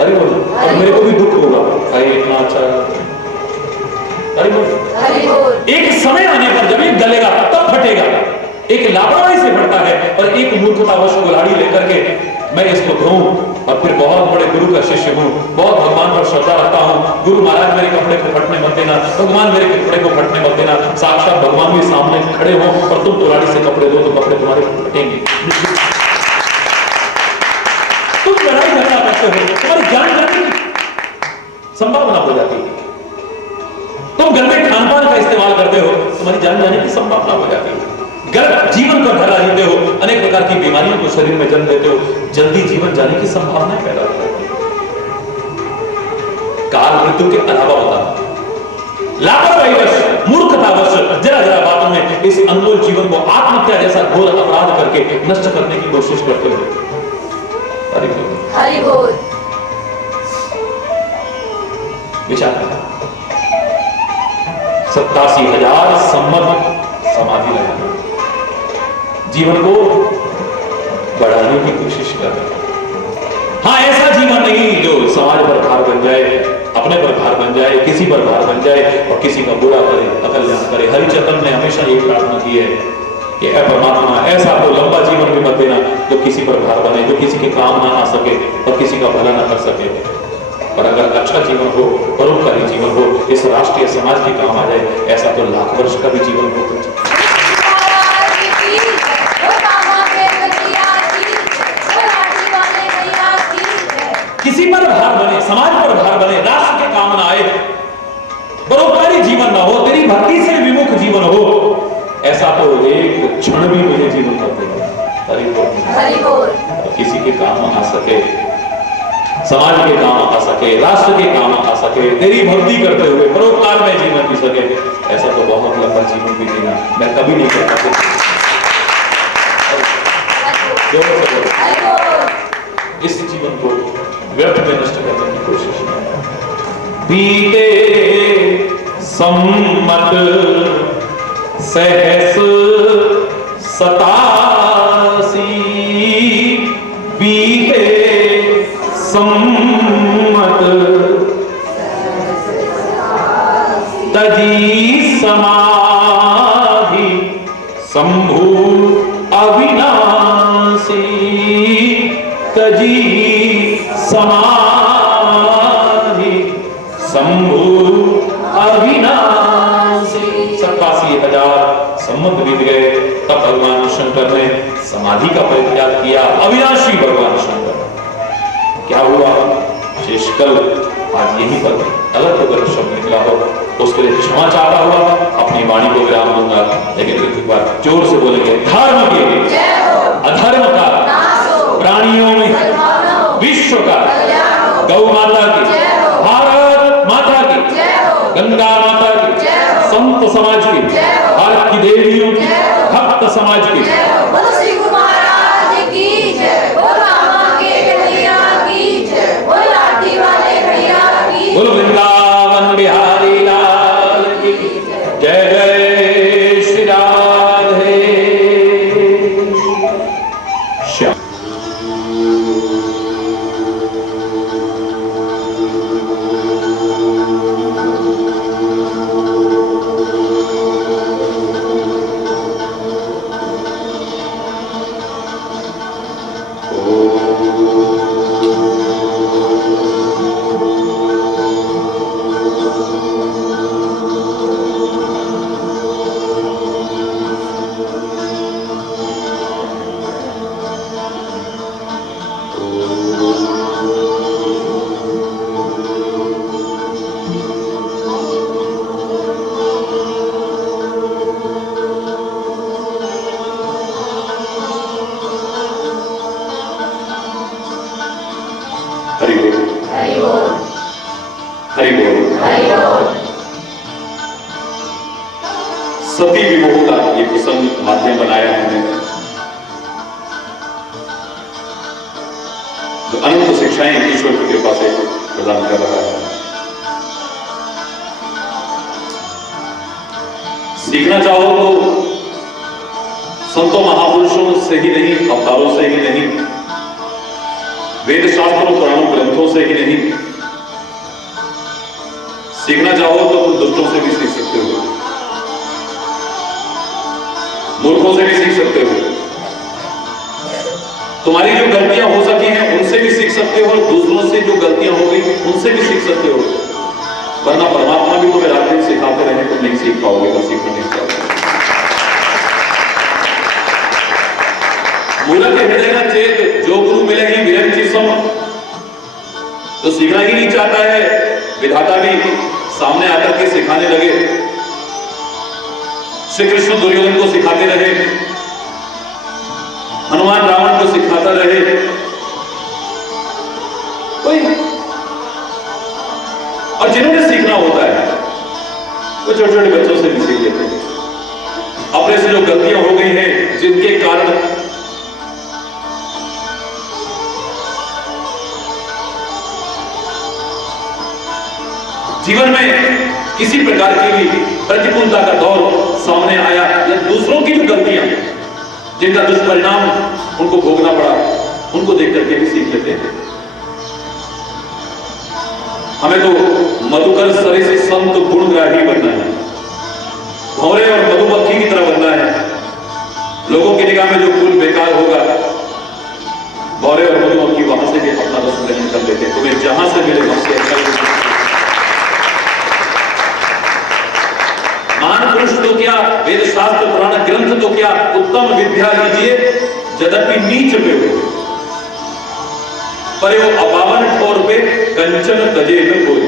अरे बोलो, और मेरे को भी दुख होगा भाई, इतना अच्छा। अरे बोलो। हरि बोल। एक समय आने पर जब ये गलेगा तब फटेगा। एक लापरवाही से फटता है और एक मूर्खतावश कुल्हाड़ी लेकर के मैं इसको धोऊं और फिर बहुत बड़े गुरु का शिष्य हूं, बहुत भगवान पर श्रद्धा रखता हूं, गुरु महाराज मेरे कपड़े को फटने मत देना, भगवान मेरे कपड़े को फटने मत देना, साक्षात भगवान भी सामने खड़े हो और तुम कुल्हाड़ी से कपड़े दो तो कपड़े तुम्हारे फटेंगे। तुम लड़ाई झगड़ा करते हो, तुम्हारी जान जाने की संभावना हो जाती है। तुम घर में खान पान का इस्तेमाल करते हो, तुम्हारी जान जाने की संभावना हो जाती है। गलत जीवन पर धरा लेते हो, अनेक प्रकार की बीमारियों को शरीर में जन्म देते हो, जल्दी जीवन जाने की संभावना पैदा हो जाती है। काल मृत्यु के अलावा होता है लापरवाहीवश, मूर्खतावश, जरा जरा बातों में इस अनमोल जीवन को आत्महत्या जैसा घोर अपराध करके नष्ट करने की कोशिश करते हो। हरि बोल। हरि बोल। विचार करो, 87,000 सम्मत समाधि लगाना, जीवन को बढ़ाने की कोशिश कर रहे हैं। हाँ, ऐसा जीवन नहीं जो समाज पर भार बन जाए, अपने पर भार बन जाए, किसी पर भार बन जाए और किसी का बुरा करे, अकल्याण करे। हरिचंद्र ने हमेशा ये प्रार्थना की है कि हे परमात्मा, ऐसा तो लंबा जीवन भी मत देना जो किसी पर भार बने, जो किसी के काम ना आ सके और किसी का भला ना कर सके। और अगर अच्छा जीवन हो, परोपकारी जीवन हो, इस राष्ट्रीय समाज के काम आ जाए, ऐसा तो लाख वर्ष का भी जीवन हो। किसी पर भार बने, समाज पर भार बने, राष्ट्र के काम ना आए, परोपकारी जीवन ना हो, तेरी भक्ति से विमुख जीवन हो, ऐसा तो एक क्षण भी मुझे जीवन कर देगा। हरि बोल। किसी के काम आ सके, समाज के काम आ सके, राष्ट्र के काम आ सके, तेरी भक्ति करते हुए परोपकार में जीवन जी सके, ऐसा तो बहुत लंबा जीवन भी जीना मैं कभी नहीं कर सकता। इस जीवन को व्यर्थ में नष्ट करने की कोशिश नहीं। बीते सम्मत सहस 87, बीते सम्मत तजी समाधि शंभु अविनाशी, तजी समाधि शंभु अविनाशी। 87,000 सम्मत बीत गए, तब भगवान शंकर ने समाधि का परित्याग किया। अविनाशी भगवान शंकर, क्या हुआ? शेष कल आज यहीं पर गलत होकर शब्द निकला हो उसके लिए क्षमा चाहता हुआ अपनी वाणी को विराम दूंगा, लेकिन एक बार जोर से बोलेंगे, धर्म के अधर्म का, प्राणियों में विश्व का, गौ माता की, भारत माता की, गंगा माता की, संत समाज की, भारत की देवियों की, भक्त समाज की, बोलो वृंदावन बिहारी लाल की जय जय श्री राधे श्याम। हरि बोल, हरि बोल, हरि बोल, हरि बोल। सती विमोह का ये प्रसंग माध्यम बनाया हमने, जो अनंत शिक्षाएं ईश्वर की कृपा से प्रदान कर रहा है। सीखना चाहो तो संतों महापुरुषों से ही नहीं, अवतारों से ही नहीं, वेद शास्त्रों पुराणों ग्रंथों से ही नहीं, सीखना चाहो तो तुम दुष्टों से भी सीख सकते हो, मूर्खों से भी सीख सकते हो, तुम्हारी जो गलतियां हो सकी हैं उनसे भी सीख सकते हो, दूसरों से जो गलतियां हो गई उनसे भी सीख सकते हो, वरना परमात्मा भी तुम्हें रात दिन सिखाते रहे तो नहीं सीख पाओगे, तो सीखना नहीं पाओगे। मूलक हृदय न चेत जो गुरु मिलेगी विरंची सम, तो सीखना ही नहीं चाहता है, विधाता भी सामने आकर के सिखाने लगे। श्री कृष्ण दुर्योधन को सिखाते रहे, हनुमान रावण को सिखाता रहे, कोई और जिन्होंने सीखना होता है वो छोटे छोटे बच्चों से भी सीख लेते हैं। अपने से जो गलतियां हो गई हैं जिनके कारण जीवन में किसी प्रकार की भी प्रतिकूलता का दौर सामने आया या दूसरों की भी गलतियां जिनका दुष्परिणाम उनको भोगना पड़ा, उनको देख करके भी सीख लेते हैं। हमें तो मधुकर सरे से संत गुणग्राही बनना है, भौरे और मधुमक्खी की तरह बनना है। लोगों की निगाह में जो फूल बेकार होगा, भौरे और मधुमक्खी वहां से भी अपना रस ग्रहण कर लेते हैं। तुम्हें जहां से मिले वहां से अच्छा। महान पुरुष तो क्या, वेद शास्त्र पुराण ग्रंथ तो क्या, उत्तम विद्या लीजिए यद्यपि नीच पे हो, पर वो अपावन ठोर पे कंचन तजे न कोई।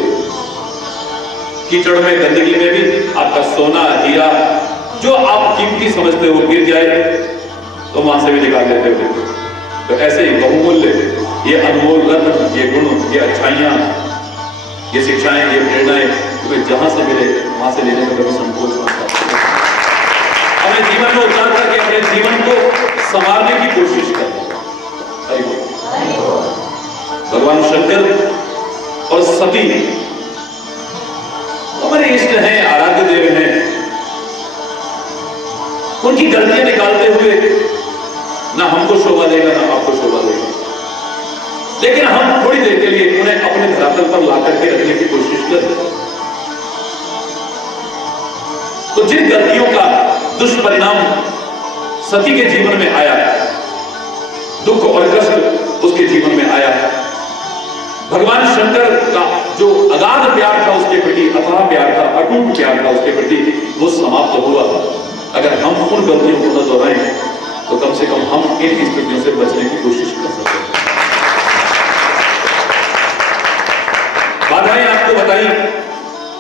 कीचड़ में गंदगी में भी आपका सोना हीरा जो आप कीमती समझते हो गिर जाए तो वहां से भी निकाल लेते हो। तो ऐसे ही बहुमूल्य ये अनमोल रत्न, ये गुण, ये अच्छाइयां, ये शिक्षाएं, ये प्रेरणाएं तुम्हें जहां से मिले वहां से लेने में कभी संकोच मत करो। अपने जीवन में उतार करके अपने जीवन को संवारने की कोशिश करें। भगवान शंकर और सती हमारे इष्ट हैं, आराध्य देव हैं। उनकी गलतियां निकालते हुए ना हमको शोभा देगा ना आपको शोभा देगा, लेकिन हम थोड़ी देर के लिए उन्हें अपने धरातल पर ला करके रखने की कोशिश करें। तो जिन गलतियों का दुष्परिणाम सती के जीवन में आया, दुख और कष्ट उसके जीवन में आया, भगवान शंकर का जो अगाध प्यार था उसके प्रति, अथाह प्यार था, अटूट प्यार था उसके प्रति, वो समाप्त हुआ। अगर हम उन गलतियों को न दोहराएं तो कम से कम हम इन स्थितियों से बचने की कोशिश कर सकते हैं।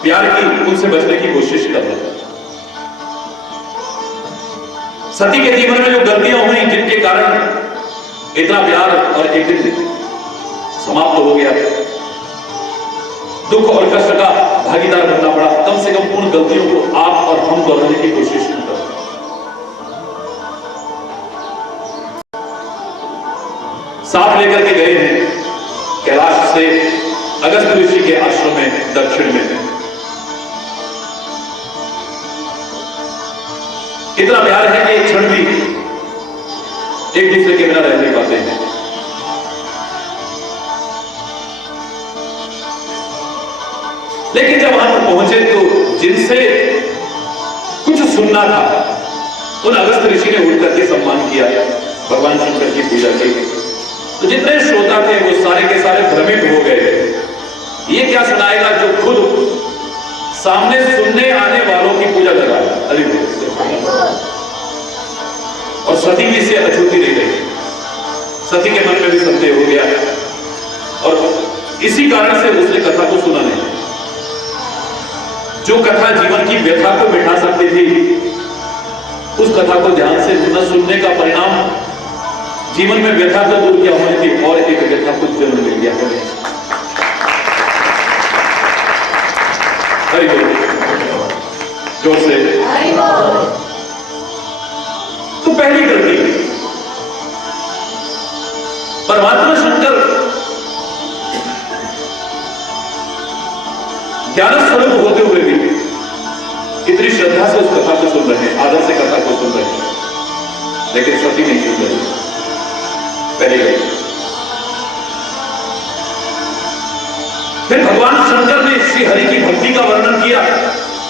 प्यार की, उनसे बचने की कोशिश कर रहे हैं। सती के जीवन में जो गलतियां हुई, जिनके कारण इतना प्यार और एक दिन समाप्त हो गया, दुख और कष्ट का भागीदार बनना पड़ा, कम से कम उन गलतियों को आप और हम दोहराने की कोशिश न करें। साथ लेकर के गए हैं कैलाश से अगस्त ऋषि के आश्रम में दक्षिण में। इतना प्यार है कि एक क्षण भी एक दूसरे के बिना रह नहीं पाते हैं। लेकिन जब हम पहुंचे तो जिनसे कुछ सुनना था, उन अगस्त ऋषि ने उठ करके सम्मान किया, भगवान शंकर की पूजा की। तो जितने श्रोता थे वो सारे के सारे भ्रमित हो गए। ये क्या सुनाएगा जो खुद सामने सुनने आने वालों की पूजा कर रहा है। अरे और सती भी इससे अछूती रह गई। सती के मन में भी संदेह हो गया और इसी कारण से उसने कथा को सुना नहीं। जो कथा जीवन की व्यथा को मिटा सकती थी, उस कथा को ध्यान से न सुनने का परिणाम जीवन में व्यथा तो दूर क्या होनी थी, और एक व्यथा को जन्म मिल गया। हरि बोल, जोर से हरि बोल। तो पहली गलती, परमात्मा शंकर ज्ञान स्वरूप होते हुए भी इतनी श्रद्धा से उस कथा को सुन रहे हैं, आदर से कथा को सुन रहे हैं, लेकिन सती नहीं सुन रही। पहली गलती। फिर भगवान शंकर ने श्री हरि की भक्ति का वर्णन किया,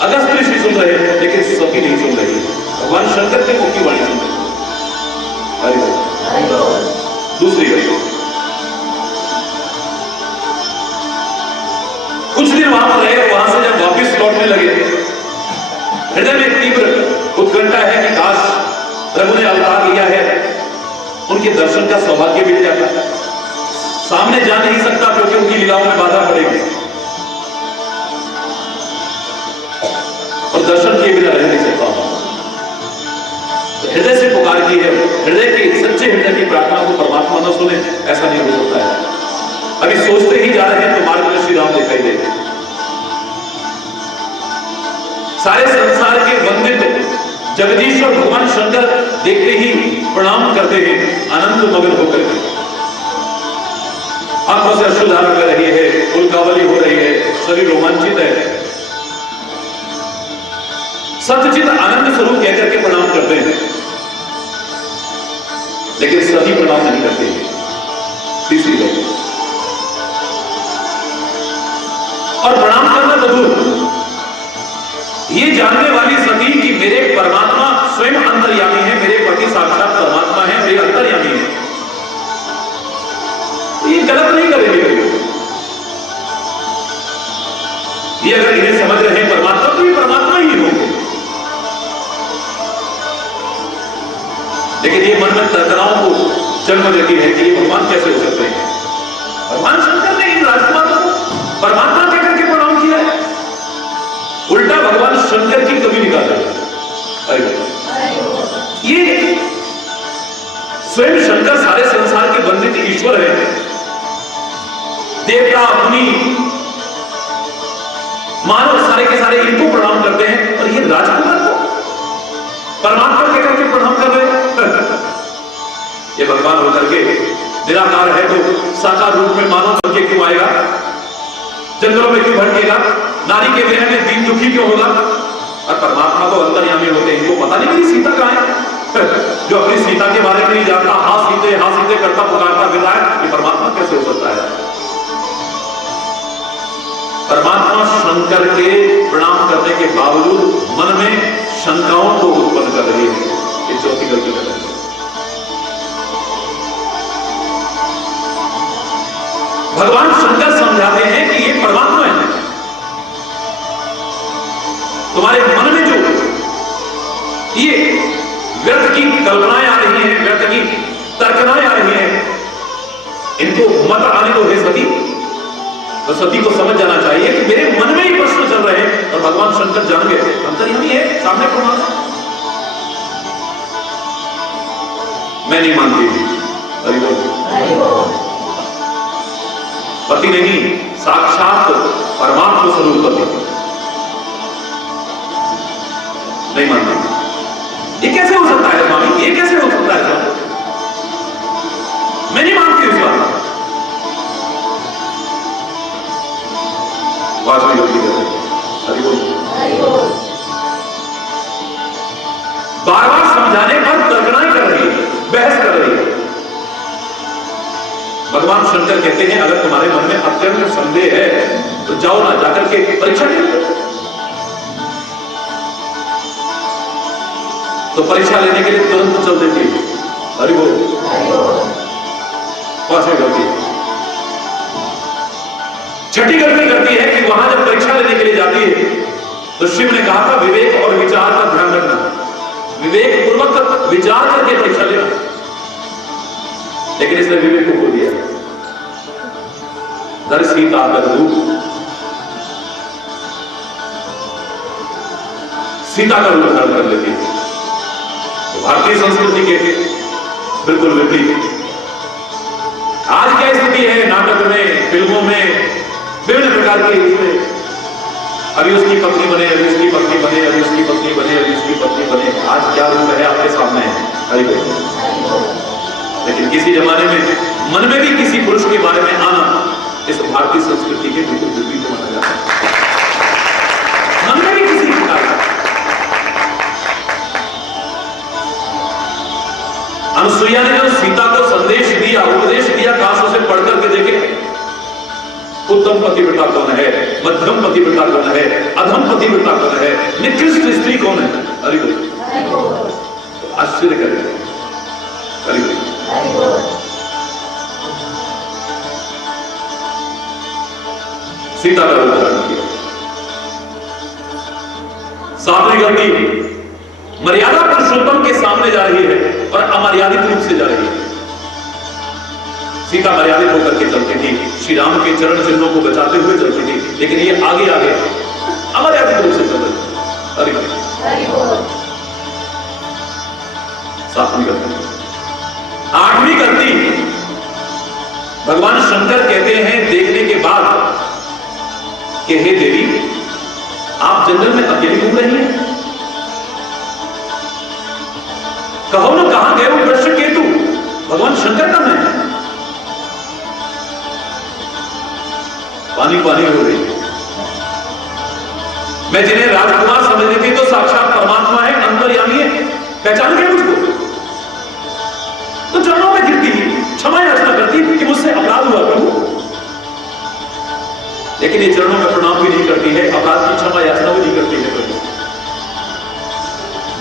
अगस्त ऋषि सुन रहे हैं, लेकिन सती नहीं सुन रही। भगवान शंकर के मुख की वाणी सुन रहे। हरि बोल। दूसरी गलती, कुछ दिन वहां पर रहे, वहां से जब वापस लौटने लगे, हृदय में तीव्र उत्कंठा है कि काश प्रभु ने अवतार लिया है, उनके दर्शन का सौभाग्य मिल जाता। सामने जा नहीं सकता क्योंकि उनकी लीलाओं में बाधा पड़ेगी, और दर्शन किए बिना रह नहीं सकता। तो हृदय से पुकार की है, हृदय के सच्चे हृदय की प्रार्थना को परमात्मा न सुने, ऐसा नहीं हो सकता है। अभी सोचते ही जा रहे हैं तो मार्ग में श्री राम दिखाई देते। सारे संसार के वंदित जगदीश्वर भगवान शंकर देखते ही प्रणाम करते हैं, आनंद मगन होकर के। आंखों से अश्रुधारा कर रही है, उल्कावली हो रही है, शरीर रोमांचित है, सत्यचित आनंद स्वरूप कहकर के प्रणाम करते हैं, लेकिन सभी प्रणाम नहीं करते हैं। तीसरी बात, और प्रणाम करना तो दूर, ये जानने वाली सती कि मेरे परमात्मा स्वयं अंतर्यामी है, मेरे पति साक्षात परमात्मा है, मेरे अंतर्यामी है, ये गलत नहीं करेंगे। ये अगर इन्हें समझ रहे हैं परमात्मा, तो ये परमात्मा ही होंगे। लेकिन ये मन में तर्कनाओं को जन्म देती है कि ये भगवान कैसे हो सकते हैं। भगवान शंकर ने इन राजकुमारों को परमात्मा कहकर के प्रणाम किया है, उल्टा भगवान शंकर की कमी निकाला है। ये स्वयं शंकर सारे संसार के वंदित ईश्वर है, देवता मुनि मानव सारे के सारे इनको प्रणाम करते हैं, और ये राजकुमार को परमात्मा कहकर के प्रणाम कर रहे हैं। ये भगवान होकर के निराकार है तो साकार रूप में मानव बन के क्यों आएगा, जंगलों में क्यों भटकेगा, नारी के विरह में दीन दुखी क्यों होगा। और परमात्मा तो अंतर्यामी होते हैं, इनको पता नहीं मेरी सीता कहां है। जो अपनी सीता के बारे में नहीं जानता, हाँ सीते करता पुकारता फिर रहा है, ये परमात्मा कैसे हो सकता है। परमात्मा शंकर के प्रणाम करने के बावजूद मन में शंकाओं को उत्पन्न कर रही है, ये चौथी गलती कर रही है। भगवान शंकर समझाते हैं कि ये परमात्मा है, तुम्हारे मन में जो ये व्यर्थ की कल्पनाएं आ रही हैं, व्यर्थ की तर्कनाएं आ रही हैं, इनको मत आने दो हे सती। तो सती को समझ जाना चाहिए कि मेरे मन में ही प्रश्न चल रहे हैं और भगवान शंकर जान गए अंतर्यामी है सामने परमात्मा, मैं नहीं मानती। हरि बोल। पति नहीं, साक्षात परमात्मा स्वरूप पति नहीं मानती। ये कैसे हो सकता है स्वामी, ये कैसे हो सकता है स्वामी? मैं नहीं मानती इस बात। वासवी होती है। हरि बोल। बार बार समझाने पर तर्कनाएं कर रही है, बहस कर रही है। भगवान शंकर कहते हैं अगर तुम्हारे मन में अत्यंत संदेह है तो जाओ ना, जाकर के परीक्षा लो। तो परीक्षा लेने के लिए तुरंत चल देती है। हरि बोल। पांचवी गलती, छठी गलती करती है कि वहां जब परीक्षा लेने के लिए जाती है तो शिव ने कहा था विवेक और विचार का ध्यान रखना, विवेक पूर्वक विचार करके परीक्षा लेना, लेकिन इसने विवेक को खो दिया। दर सीता का रूप, सीता का रूप धारण कर लेती है। भारतीय संस्कृति के बिल्कुल विपरीत आज क्या स्थिति है, नाटक में, फिल्मों में, विभिन्न प्रकार के इसमें, अभी उसकी पत्नी बने, अभी उसकी पत्नी बने, अभी उसकी पत्नी बने, अभी उसकी पत्नी बने। आज क्या रूप है आपके सामने है। हरि बोल। लेकिन किसी जमाने में मन में भी किसी पुरुष के बारे में आना इस भारतीय संस्कृति के बिल्कुल विपरीत माना जाता है। मन में भी किसी प्रकार का अनुसुईया ने जो सीता को संदेश दिया, उपदेश दिया, काश उसे पढ़कर के देखे उत्तम पतिव्रता कौन है, मध्यम पतिव्रता कौन है, अधम पतिव्रता कौन है, निकृष्ट स्त्री कौन है। हरि बोल। आश्चर्य करेंगे। हरि बोल। सीता का रूप धारण किया। सातवीं गलती, मर्यादा पुरुषोत्तम के सामने जा रही है और अमर्यादित रूप से जा रही है। सीता मर्यादित होकर के चलती थी, श्री राम के चरण चिन्हों को बचाते हुए चलती थी, लेकिन ये आगे आगे अमर्यादित रूप से चल रही है। हरि बोल। सातवीं गलती। आठवीं गलती, भगवान शंकर कहते हैं देखने के बाद कि हे देवी आप जंगल में अकेली घूम रही हैं, कहो ना कहां गए वो वृक्ष केतु, भगवान शंकर का मैं। पानी पानी हो रही, मैं जिन्हें राजकुमार समझ रही थी तो साक्षात परमात्मा है, अंतर्यामी है, पहचान गए मुझको। तो चरणों में गिरती क्षमा याचना करती कि मुझसे अपराध हुआ प्रभु, लेकिन ये चरणों में प्रणाम भी नहीं करती है, अपराध की क्षमा याचना भी नहीं करती है प्रभु।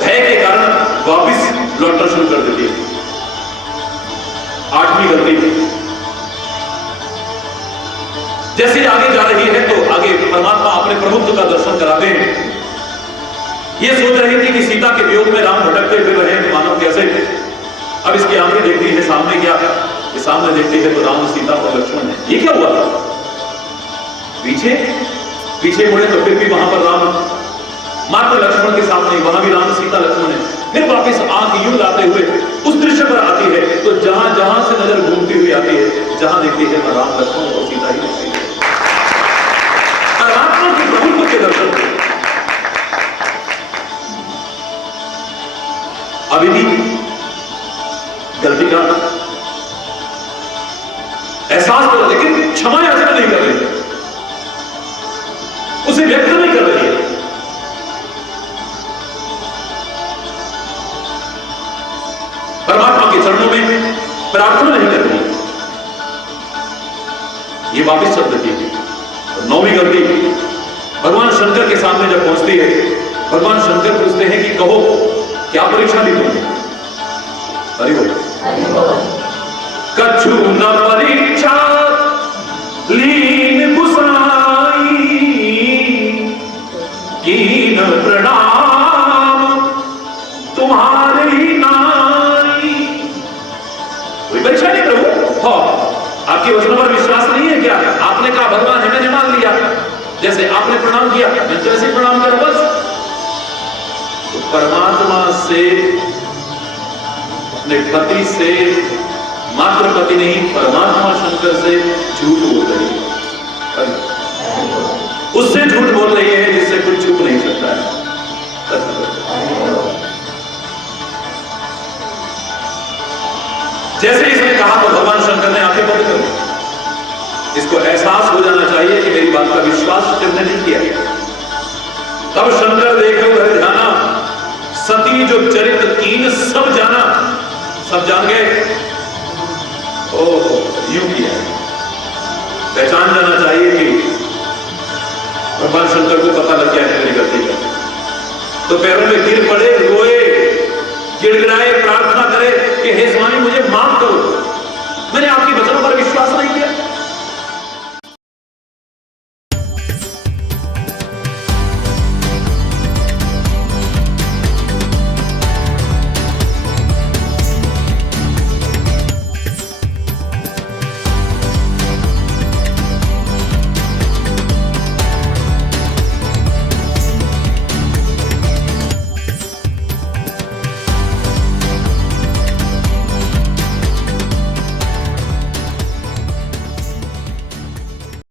भय के कारण वापिस लौटना शुरू कर देती है। आठवीं गलती, जैसे आगे जा रही है तो आगे परमात्मा अपने प्रभुत्व का दर्शन कराते हैं। ये सोच रही थी कि सीता के वियोग में राम भटकते फिर रहे हैं मानव कैसे। अब इसकी आंखें देखती है सामने क्या, ये सामने देखती है तो राम, सीता और लक्ष्मण है। ये क्या हुआ था? पीछे पीछे मुड़े तो फिर भी वहां पर राम, मात्र लक्ष्मण के सामने, वहां भी राम, सीता, लक्ष्मण है। फिर वापस आंख यूं लाते हुए उस दृश्य पर आती है तो जहां जहां से नजर घूमती हुई आती है, जहां देखती है राम, लक्ष्मण और सीता ही दिखती है। परमात्मा के प्रभुत्व के दर्शन अभी भी गलती का एहसास कर, लेकिन क्षमा याचना नहीं कर रही, उसे व्यक्त नहीं कर रही है। परमात्मा के चरणों में प्रार्थना नहीं कर रही, ये वापिस चल देती है। नौवीं गलती, भगवान शंकर के सामने जब पहुंचती है, भगवान शंकर पूछते हैं कि कहो क्या परीक्षा ली तुमने। हरि बोल। कछु न परीक्षा लीन गुसाई, कीन प्रणाम तुम्हारे ही नाई। कोई परीक्षा नहीं प्रभु। आपके वचनों पर विश्वास नहीं है क्या? आपने कहा भगवान है, मैंने मान लिया। जैसे आपने प्रणाम किया, मैं जैसे प्रणाम करा बस। तो परमात्मा से, अपने पति से, मात्र पति नहीं, परमात्मा शंकर से झूठ बोल रही है, उससे झूठ बोल रही है जिससे कुछ छुप नहीं सकता है। जैसे इसने कहा तो भगवान शंकर ने आंखें बंद कर दी। इसको एहसास हो जाना चाहिए कि मेरी बात का विश्वास तुमने नहीं किया। तब शंकर देखे उधर ध्याना, सती जो चरित्र कीन सब जाना, सब जान गए। ओह, यूं किया, पहचान जाना चाहिए कि भगवान शंकर को पता लग गया है मेरी गलती का। तो पैरों में गिर पड़े, रोए, गिड़गिड़ाए, प्रार्थना करे कि हे स्वामी मुझे माफ करो, मैंने आपकी वचन